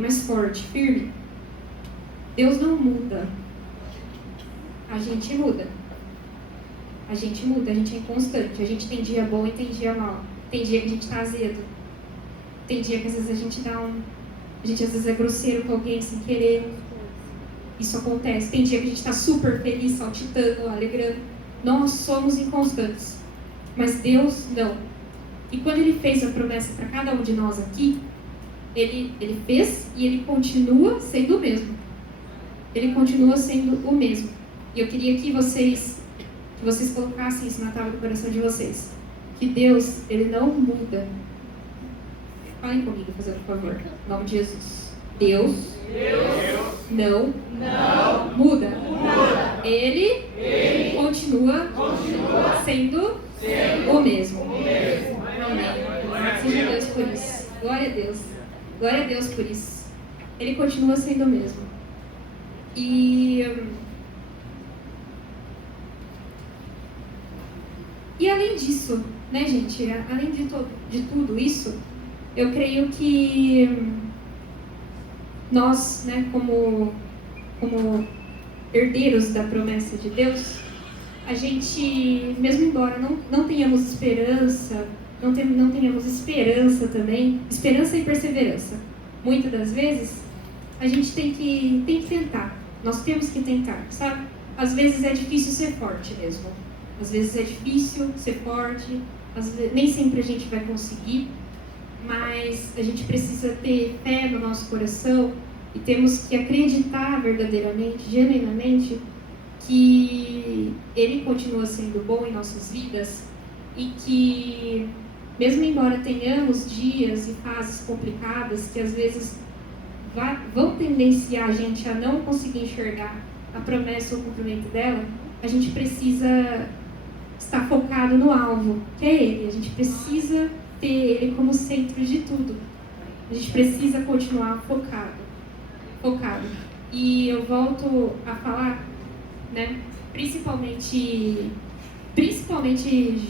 mais forte, firme. Deus não muda. A gente muda. A gente é inconstante. A gente tem dia bom e tem dia mau. Tem dia que a gente está azedo. Tem dia que às vezes a gente às vezes é grosseiro com alguém sem querer. Isso acontece. Tem dia que a gente está super feliz, saltitando, alegrando. Nós somos inconstantes. Mas Deus não. E quando Ele fez a promessa para cada um de nós aqui, Ele fez e Ele continua sendo o mesmo. Ele continua sendo o mesmo. E eu queria que vocês colocassem isso na tábua do coração de vocês. Que Deus, Ele não muda. Falem comigo, por favor. Em nome de Jesus. Deus não muda. Ele continua sendo o mesmo. Amém. Seja Deus por isso. Glória a Deus. Glória a Deus por isso. Ele continua sendo o mesmo. E além disso, né, gente? Além de tudo isso, eu creio que nós, né, como herdeiros da promessa de Deus, a gente, mesmo embora não tenhamos esperança, não tenhamos esperança também, esperança e perseverança, muitas das vezes, a gente tem que tentar, nós temos que tentar, sabe? Às vezes é difícil ser forte mesmo, às vezes é difícil ser forte, nem sempre a gente vai conseguir, mas a gente precisa ter fé no nosso coração e temos que acreditar verdadeiramente, genuinamente, que Ele continua sendo bom em nossas vidas e que, mesmo embora tenhamos dias e fases complicadas que às vezes vão tendenciar a gente a não conseguir enxergar a promessa ou o cumprimento dela, a gente precisa estar focado no alvo, que é Ele. A gente precisa ter Ele como centro de tudo. A gente precisa continuar focado. E eu volto a falar, né, principalmente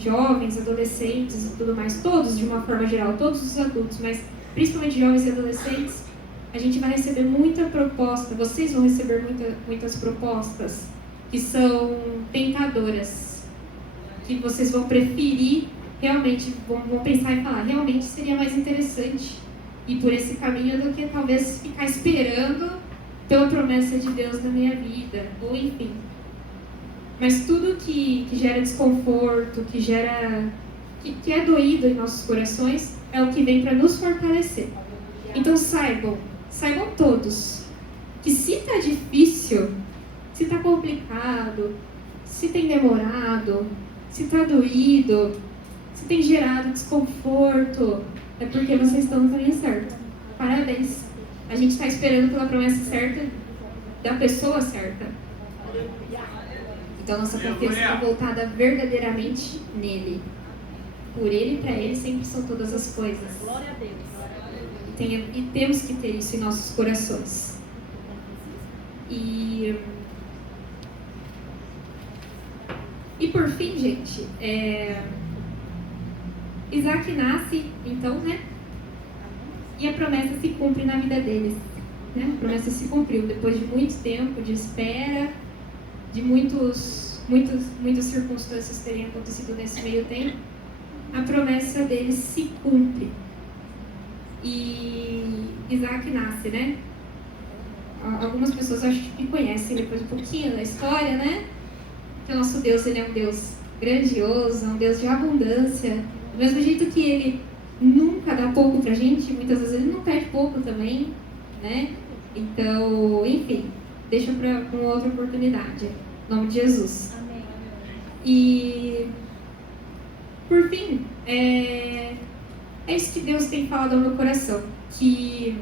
jovens, adolescentes e tudo mais, todos de uma forma geral, todos os adultos, mas principalmente jovens e adolescentes, a gente vai receber muita proposta, vocês vão receber muitas propostas que são tentadoras, que vocês vão preferir, realmente vão pensar e falar, realmente seria mais interessante ir por esse caminho do que talvez ficar esperando pela promessa de Deus na minha vida, ou enfim. Mas tudo que gera desconforto, que é doído em nossos corações, é o que vem para nos fortalecer. Então saibam todos, que se está difícil, se está complicado, se tem demorado, se está doído, se tem gerado desconforto, é porque vocês estão no caminho certo. Parabéns. A gente está esperando pela promessa certa, da pessoa certa. Então, nossa confiança está voltada verdadeiramente nele. Por ele e para ele sempre são todas as coisas. Glória a Deus. E temos que ter isso em nossos corações. E por fim, gente, Isaac nasce, então, né? E a promessa se cumpre na vida deles. Né? A promessa se cumpriu depois de muito tempo de espera, de muitas circunstâncias terem acontecido nesse meio tempo. A promessa deles se cumpre. E Isaac nasce, né? Algumas pessoas acho que conhecem depois um pouquinho da história, né? Que o nosso Deus, ele é um Deus grandioso, um Deus de abundância. Do mesmo jeito que ele nunca dá pouco pra gente, muitas vezes ele não perde pouco também, né? Então, enfim, deixa pra uma outra oportunidade. Em nome de Jesus. Amém. E, por fim, é isso que Deus tem falado ao meu coração. Que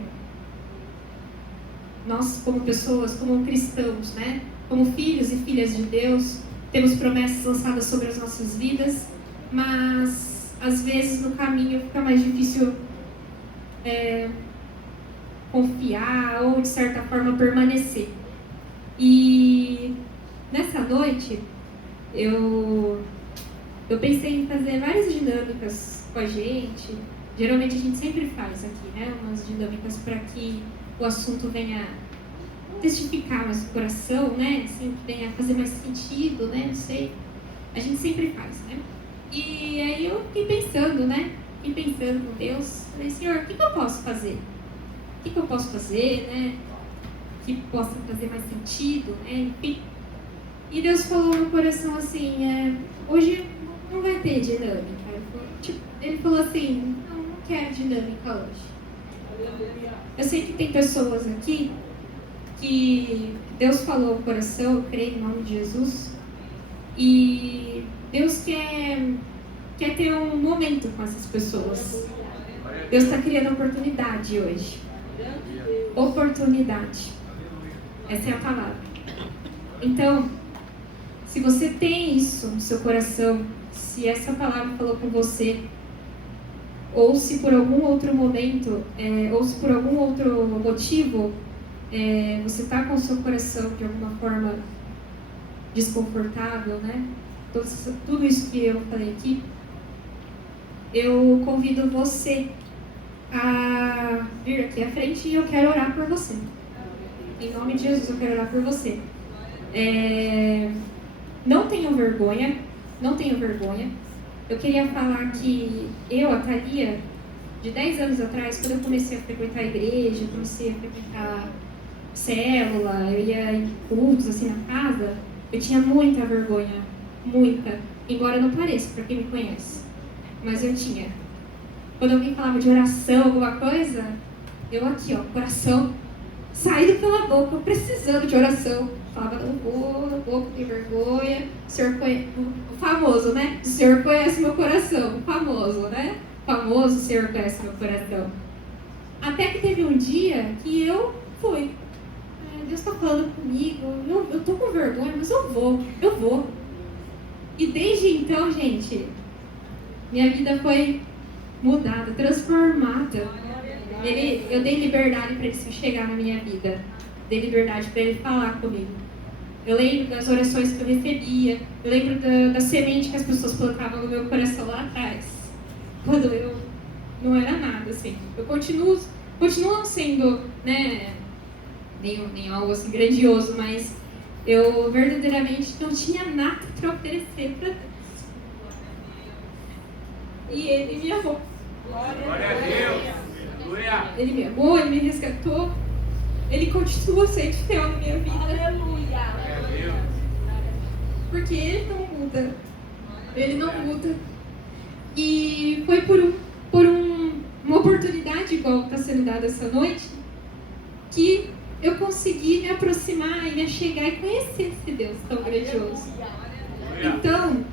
nós, como pessoas, como cristãos, né? Como filhos e filhas de Deus, temos promessas lançadas sobre as nossas vidas, mas às vezes no caminho fica mais difícil confiar ou de certa forma permanecer. E nessa noite eu pensei em fazer várias dinâmicas com a gente. Geralmente a gente sempre faz aqui, né? Umas dinâmicas para que o assunto venha testificar mais o coração, né? Assim, que venha fazer mais sentido, né? Não sei. A gente sempre faz, né? E aí eu fiquei pensando, né? Fiquei pensando com Deus. Falei, Senhor, o que eu posso fazer? O que eu posso fazer, né? Que possa fazer mais sentido, né? Enfim. E Deus falou no coração assim, hoje não vai ter dinâmica. Ele falou assim, não quero dinâmica hoje. Eu sei que tem pessoas aqui que Deus falou no coração, eu creio em nome de Jesus, e Deus quer ter um momento com essas pessoas. Deus está criando oportunidade hoje. Oportunidade. Essa é a palavra. Então, se você tem isso no seu coração, se essa palavra falou com você, ou se por algum outro momento, ou se por algum outro motivo, você está com o seu coração de alguma forma desconfortável, né? Tudo isso que eu falei aqui, eu convido você a vir aqui à frente e eu quero orar por você. Em nome de Jesus, eu quero orar por você. Não tenham vergonha, não tenham vergonha. Eu queria falar que a Thalia, de 10 anos atrás, quando eu comecei a frequentar a igreja, comecei a frequentar célula, eu ia em cultos assim na casa, eu tinha muita vergonha, muita. Embora não pareça, para quem me conhece, mas eu tinha. Quando alguém falava de oração, alguma coisa, eu aqui, ó, coração saído pela boca, precisando de oração. Falava, não vou, ter vergonha. O Senhor conhece, o famoso, né? O Senhor conhece meu coração, o famoso, né? O famoso, o Senhor conhece meu coração. Até que teve um dia que eu fui. Deus está falando comigo, eu tô com vergonha, mas eu vou. E desde então, gente, minha vida foi mudada, transformada. Eu dei liberdade para ele se chegar na minha vida. Dei liberdade para ele falar comigo. Eu lembro das orações que eu recebia. Eu lembro da semente que as pessoas plantavam no meu coração lá atrás. Quando eu não era nada, assim. Eu continuo não sendo, né, nem algo assim grandioso, mas eu verdadeiramente não tinha nada para oferecer para Deus. E Ele me amou. Glória a Deus. Aleluia. Ele me amou, Ele me resgatou. Ele continua sendo fiel na minha vida. Aleluia. Glória a Deus. Porque Ele não muda. Ele não muda. E foi por uma oportunidade igual está sendo dada essa noite que eu consegui me aproximar e me achegar e conhecer esse Deus tão grandioso. Então,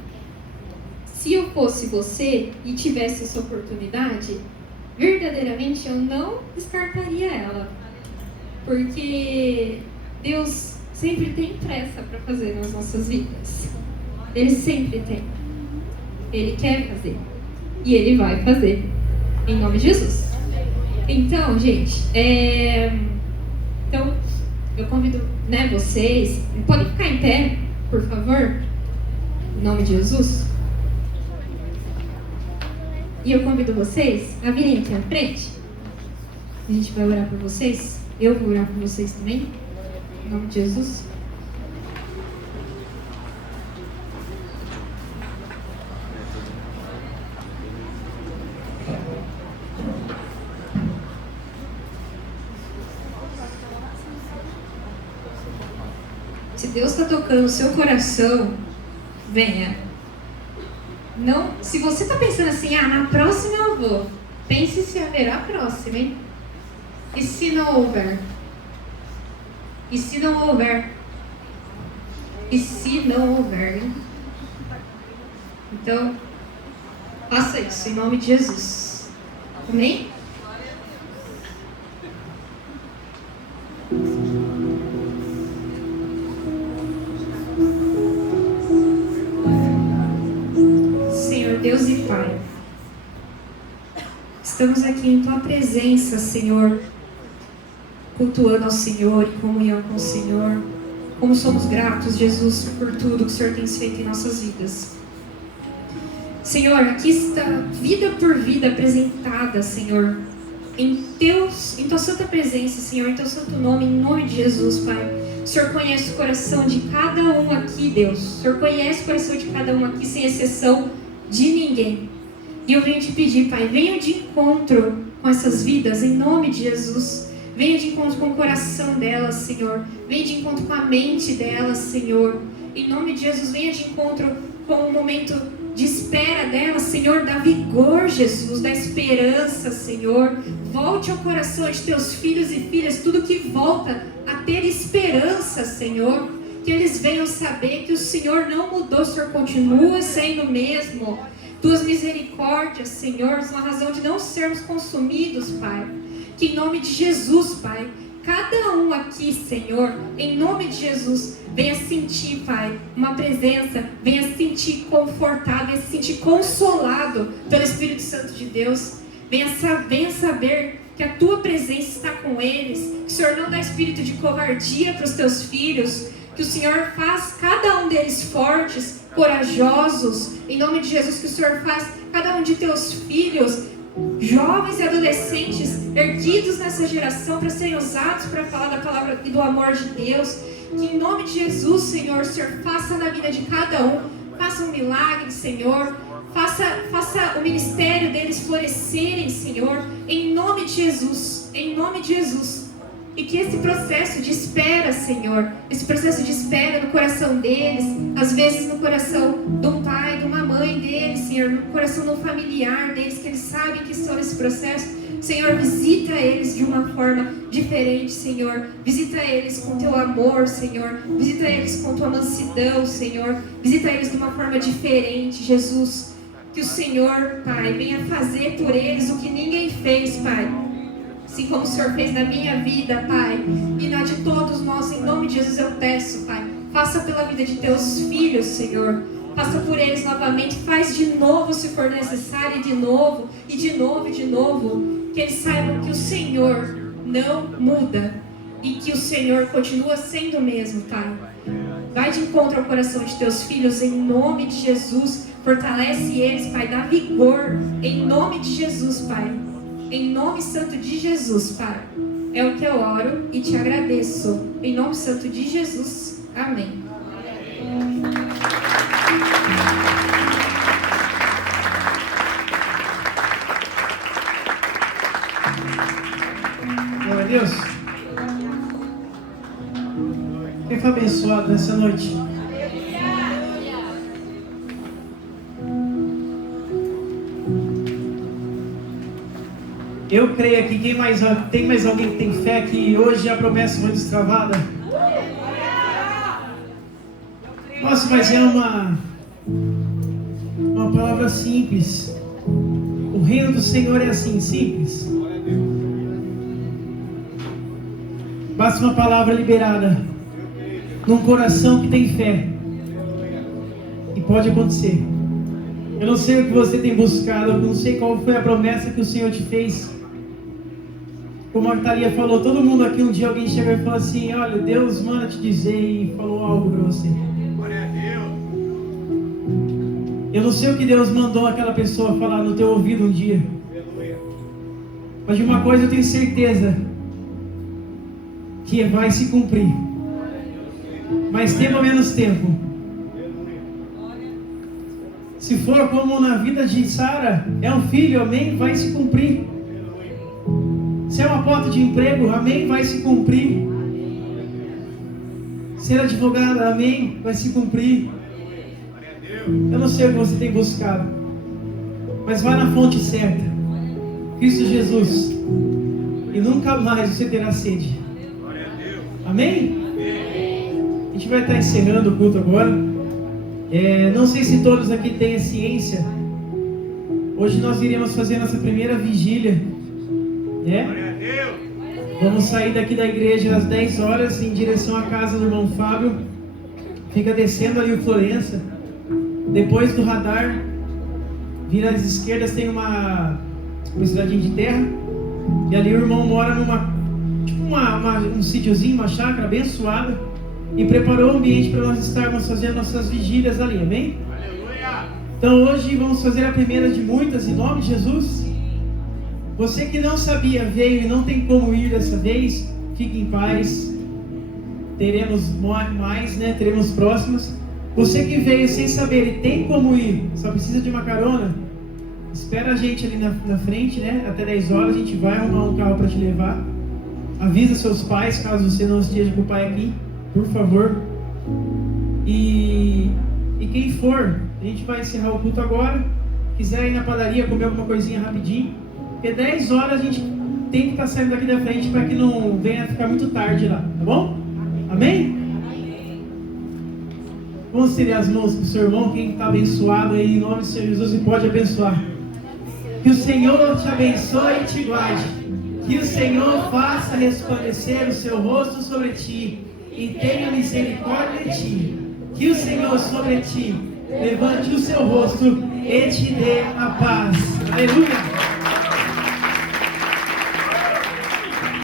se eu fosse você e tivesse essa oportunidade, verdadeiramente eu não descartaria ela. Porque Deus sempre tem pressa para fazer nas nossas vidas. Ele sempre tem. Ele quer fazer. E Ele vai fazer. Em nome de Jesus. Então, gente, então, eu convido, né, vocês, podem ficar em pé, por favor, em nome de Jesus. E eu convido vocês a virem aqui à frente. A gente vai orar por vocês. Eu vou orar por vocês também, em nome de Jesus. Se Deus está tocando o seu coração, venha. Não, se você está pensando assim, na próxima eu vou, pense se haverá próxima, hein? E se não houver? E se não houver? E se não houver, hein? Então, faça isso em nome de Jesus. Amém? Senhor Deus e Pai, estamos aqui em Tua presença, Senhor, cultuando ao Senhor, em comunhão com o Senhor. Como somos gratos, Jesus, por tudo que o Senhor tem feito em nossas vidas. Senhor, aqui está vida por vida apresentada, Senhor, em Tua santa presença, Senhor, em Teu santo nome, em nome de Jesus, Pai. O Senhor conhece o coração de cada um aqui, Deus. O Senhor conhece o coração de cada um aqui, sem exceção de ninguém. E eu venho te pedir, Pai, venha de encontro com essas vidas, em nome de Jesus. Venha de encontro com o coração delas, Senhor. Venha de encontro com a mente delas, Senhor. Em nome de Jesus, venha de encontro com o momento de espera delas, Senhor. Dá vigor, Jesus, dá esperança, Senhor. Volte ao coração de Teus filhos e filhas tudo que volta a ter esperança, Senhor. Que eles venham saber que o Senhor não mudou, o Senhor continua sendo o mesmo. Tuas misericórdias, Senhor, são a razão de não sermos consumidos, Pai. Que em nome de Jesus, Pai, cada um aqui, Senhor, em nome de Jesus, venha sentir, Pai, uma presença, venha se sentir confortado, venha se sentir consolado pelo Espírito Santo de Deus. Venha saber que a Tua presença está com eles, que o Senhor não dá espírito de covardia para os Teus filhos, que o Senhor faz cada um deles fortes, corajosos, em nome de Jesus, que o Senhor faz cada um de Teus filhos, jovens e adolescentes, erguidos nessa geração para serem usados para falar da palavra e do amor de Deus. Que em nome de Jesus, Senhor, o Senhor faça na vida de cada um, faça um milagre, Senhor, faça o ministério deles florescerem, Senhor, em nome de Jesus, em nome de Jesus. E que esse processo de espera, Senhor, esse processo de espera no coração deles, às vezes no coração de um pai, de uma mãe deles, Senhor, no coração de um familiar deles, que eles sabem que estão nesse processo, Senhor, visita eles de uma forma diferente, Senhor. Visita eles com Teu amor, Senhor. Visita eles com Tua mansidão, Senhor. Visita eles de uma forma diferente, Jesus. Que o Senhor, Pai, venha fazer por eles o que ninguém fez, Pai. Assim como o Senhor fez na minha vida, Pai, e na de todos nós, em nome de Jesus eu peço, Pai, faça pela vida de Teus filhos, Senhor, faça por eles novamente, faz de novo se for necessário, e de novo, e de novo, e de novo, que eles saibam que o Senhor não muda, e que o Senhor continua sendo o mesmo, Pai. Vai de encontro ao coração de Teus filhos, em nome de Jesus, fortalece eles, Pai, dá vigor, em nome de Jesus, Pai. Em nome santo de Jesus, Pai. É o que eu oro e te agradeço. Em nome santo de Jesus. Amém. Glória a Deus. Quem foi abençoado nessa noite? Eu creio aqui, tem mais alguém que tem fé que hoje a promessa foi destravada? Nossa, mas é uma palavra simples. O reino do Senhor é assim, simples. Basta uma palavra liberada. num coração que tem fé. E pode acontecer. Eu não sei o que você tem buscado, eu não sei qual foi a promessa que o Senhor te fez. Como a Thalia falou, todo mundo aqui um dia alguém chegou e falou assim: olha, Deus manda te dizer, e falou algo para você. Glória a Deus. Eu não sei o que Deus mandou aquela pessoa falar no teu ouvido um dia. Mas de uma coisa eu tenho certeza, que vai se cumprir. Mais tempo ou menos tempo. Se for como na vida de Sara, é um filho, amém, vai se cumprir. Se é uma porta de emprego, amém, vai se cumprir. Ser advogada, amém, vai se cumprir. Eu não sei o que você tem buscado, mas vai na fonte certa, Cristo Jesus, e nunca mais você terá sede. Amém? A gente vai estar encerrando o culto agora. Não sei se todos aqui têm a ciência. Hoje nós iremos fazer nossa primeira vigília, né? Vamos sair daqui da igreja às 10 horas em direção à casa do irmão Fábio. Fica descendo ali o Florença. Depois do radar, vira às esquerdas, tem uma cidadinha de terra. E ali o irmão mora numa, tipo um sítiozinho, uma chácara abençoada. E preparou o ambiente para nós estarmos fazendo nossas vigílias ali, amém? Aleluia! Então hoje vamos fazer a primeira de muitas, em nome de Jesus. Você que não sabia, veio e não tem como ir dessa vez, fique em paz. Teremos mais, né? Teremos próximas. Você que veio sem saber e tem como ir, só precisa de uma carona, espera a gente ali na frente, né? Até 10 horas a gente vai arrumar um carro para te levar. Avisa seus pais, caso você não esteja com o pai aqui, por favor. E quem for, a gente vai encerrar o culto agora. Quiser ir na padaria comer alguma coisinha rapidinho, porque 10 horas a gente tem que estar saindo daqui da frente para que não venha ficar muito tarde lá, tá bom? Amém? Vamos estender as mãos para o seu irmão, quem está abençoado aí, em nome do Senhor Jesus, e pode abençoar. Que o Senhor te abençoe e te guarde. Que o Senhor faça resplandecer o seu rosto sobre ti e tenha misericórdia de ti. Que o Senhor sobre ti levante o seu rosto e te dê a paz. Aleluia!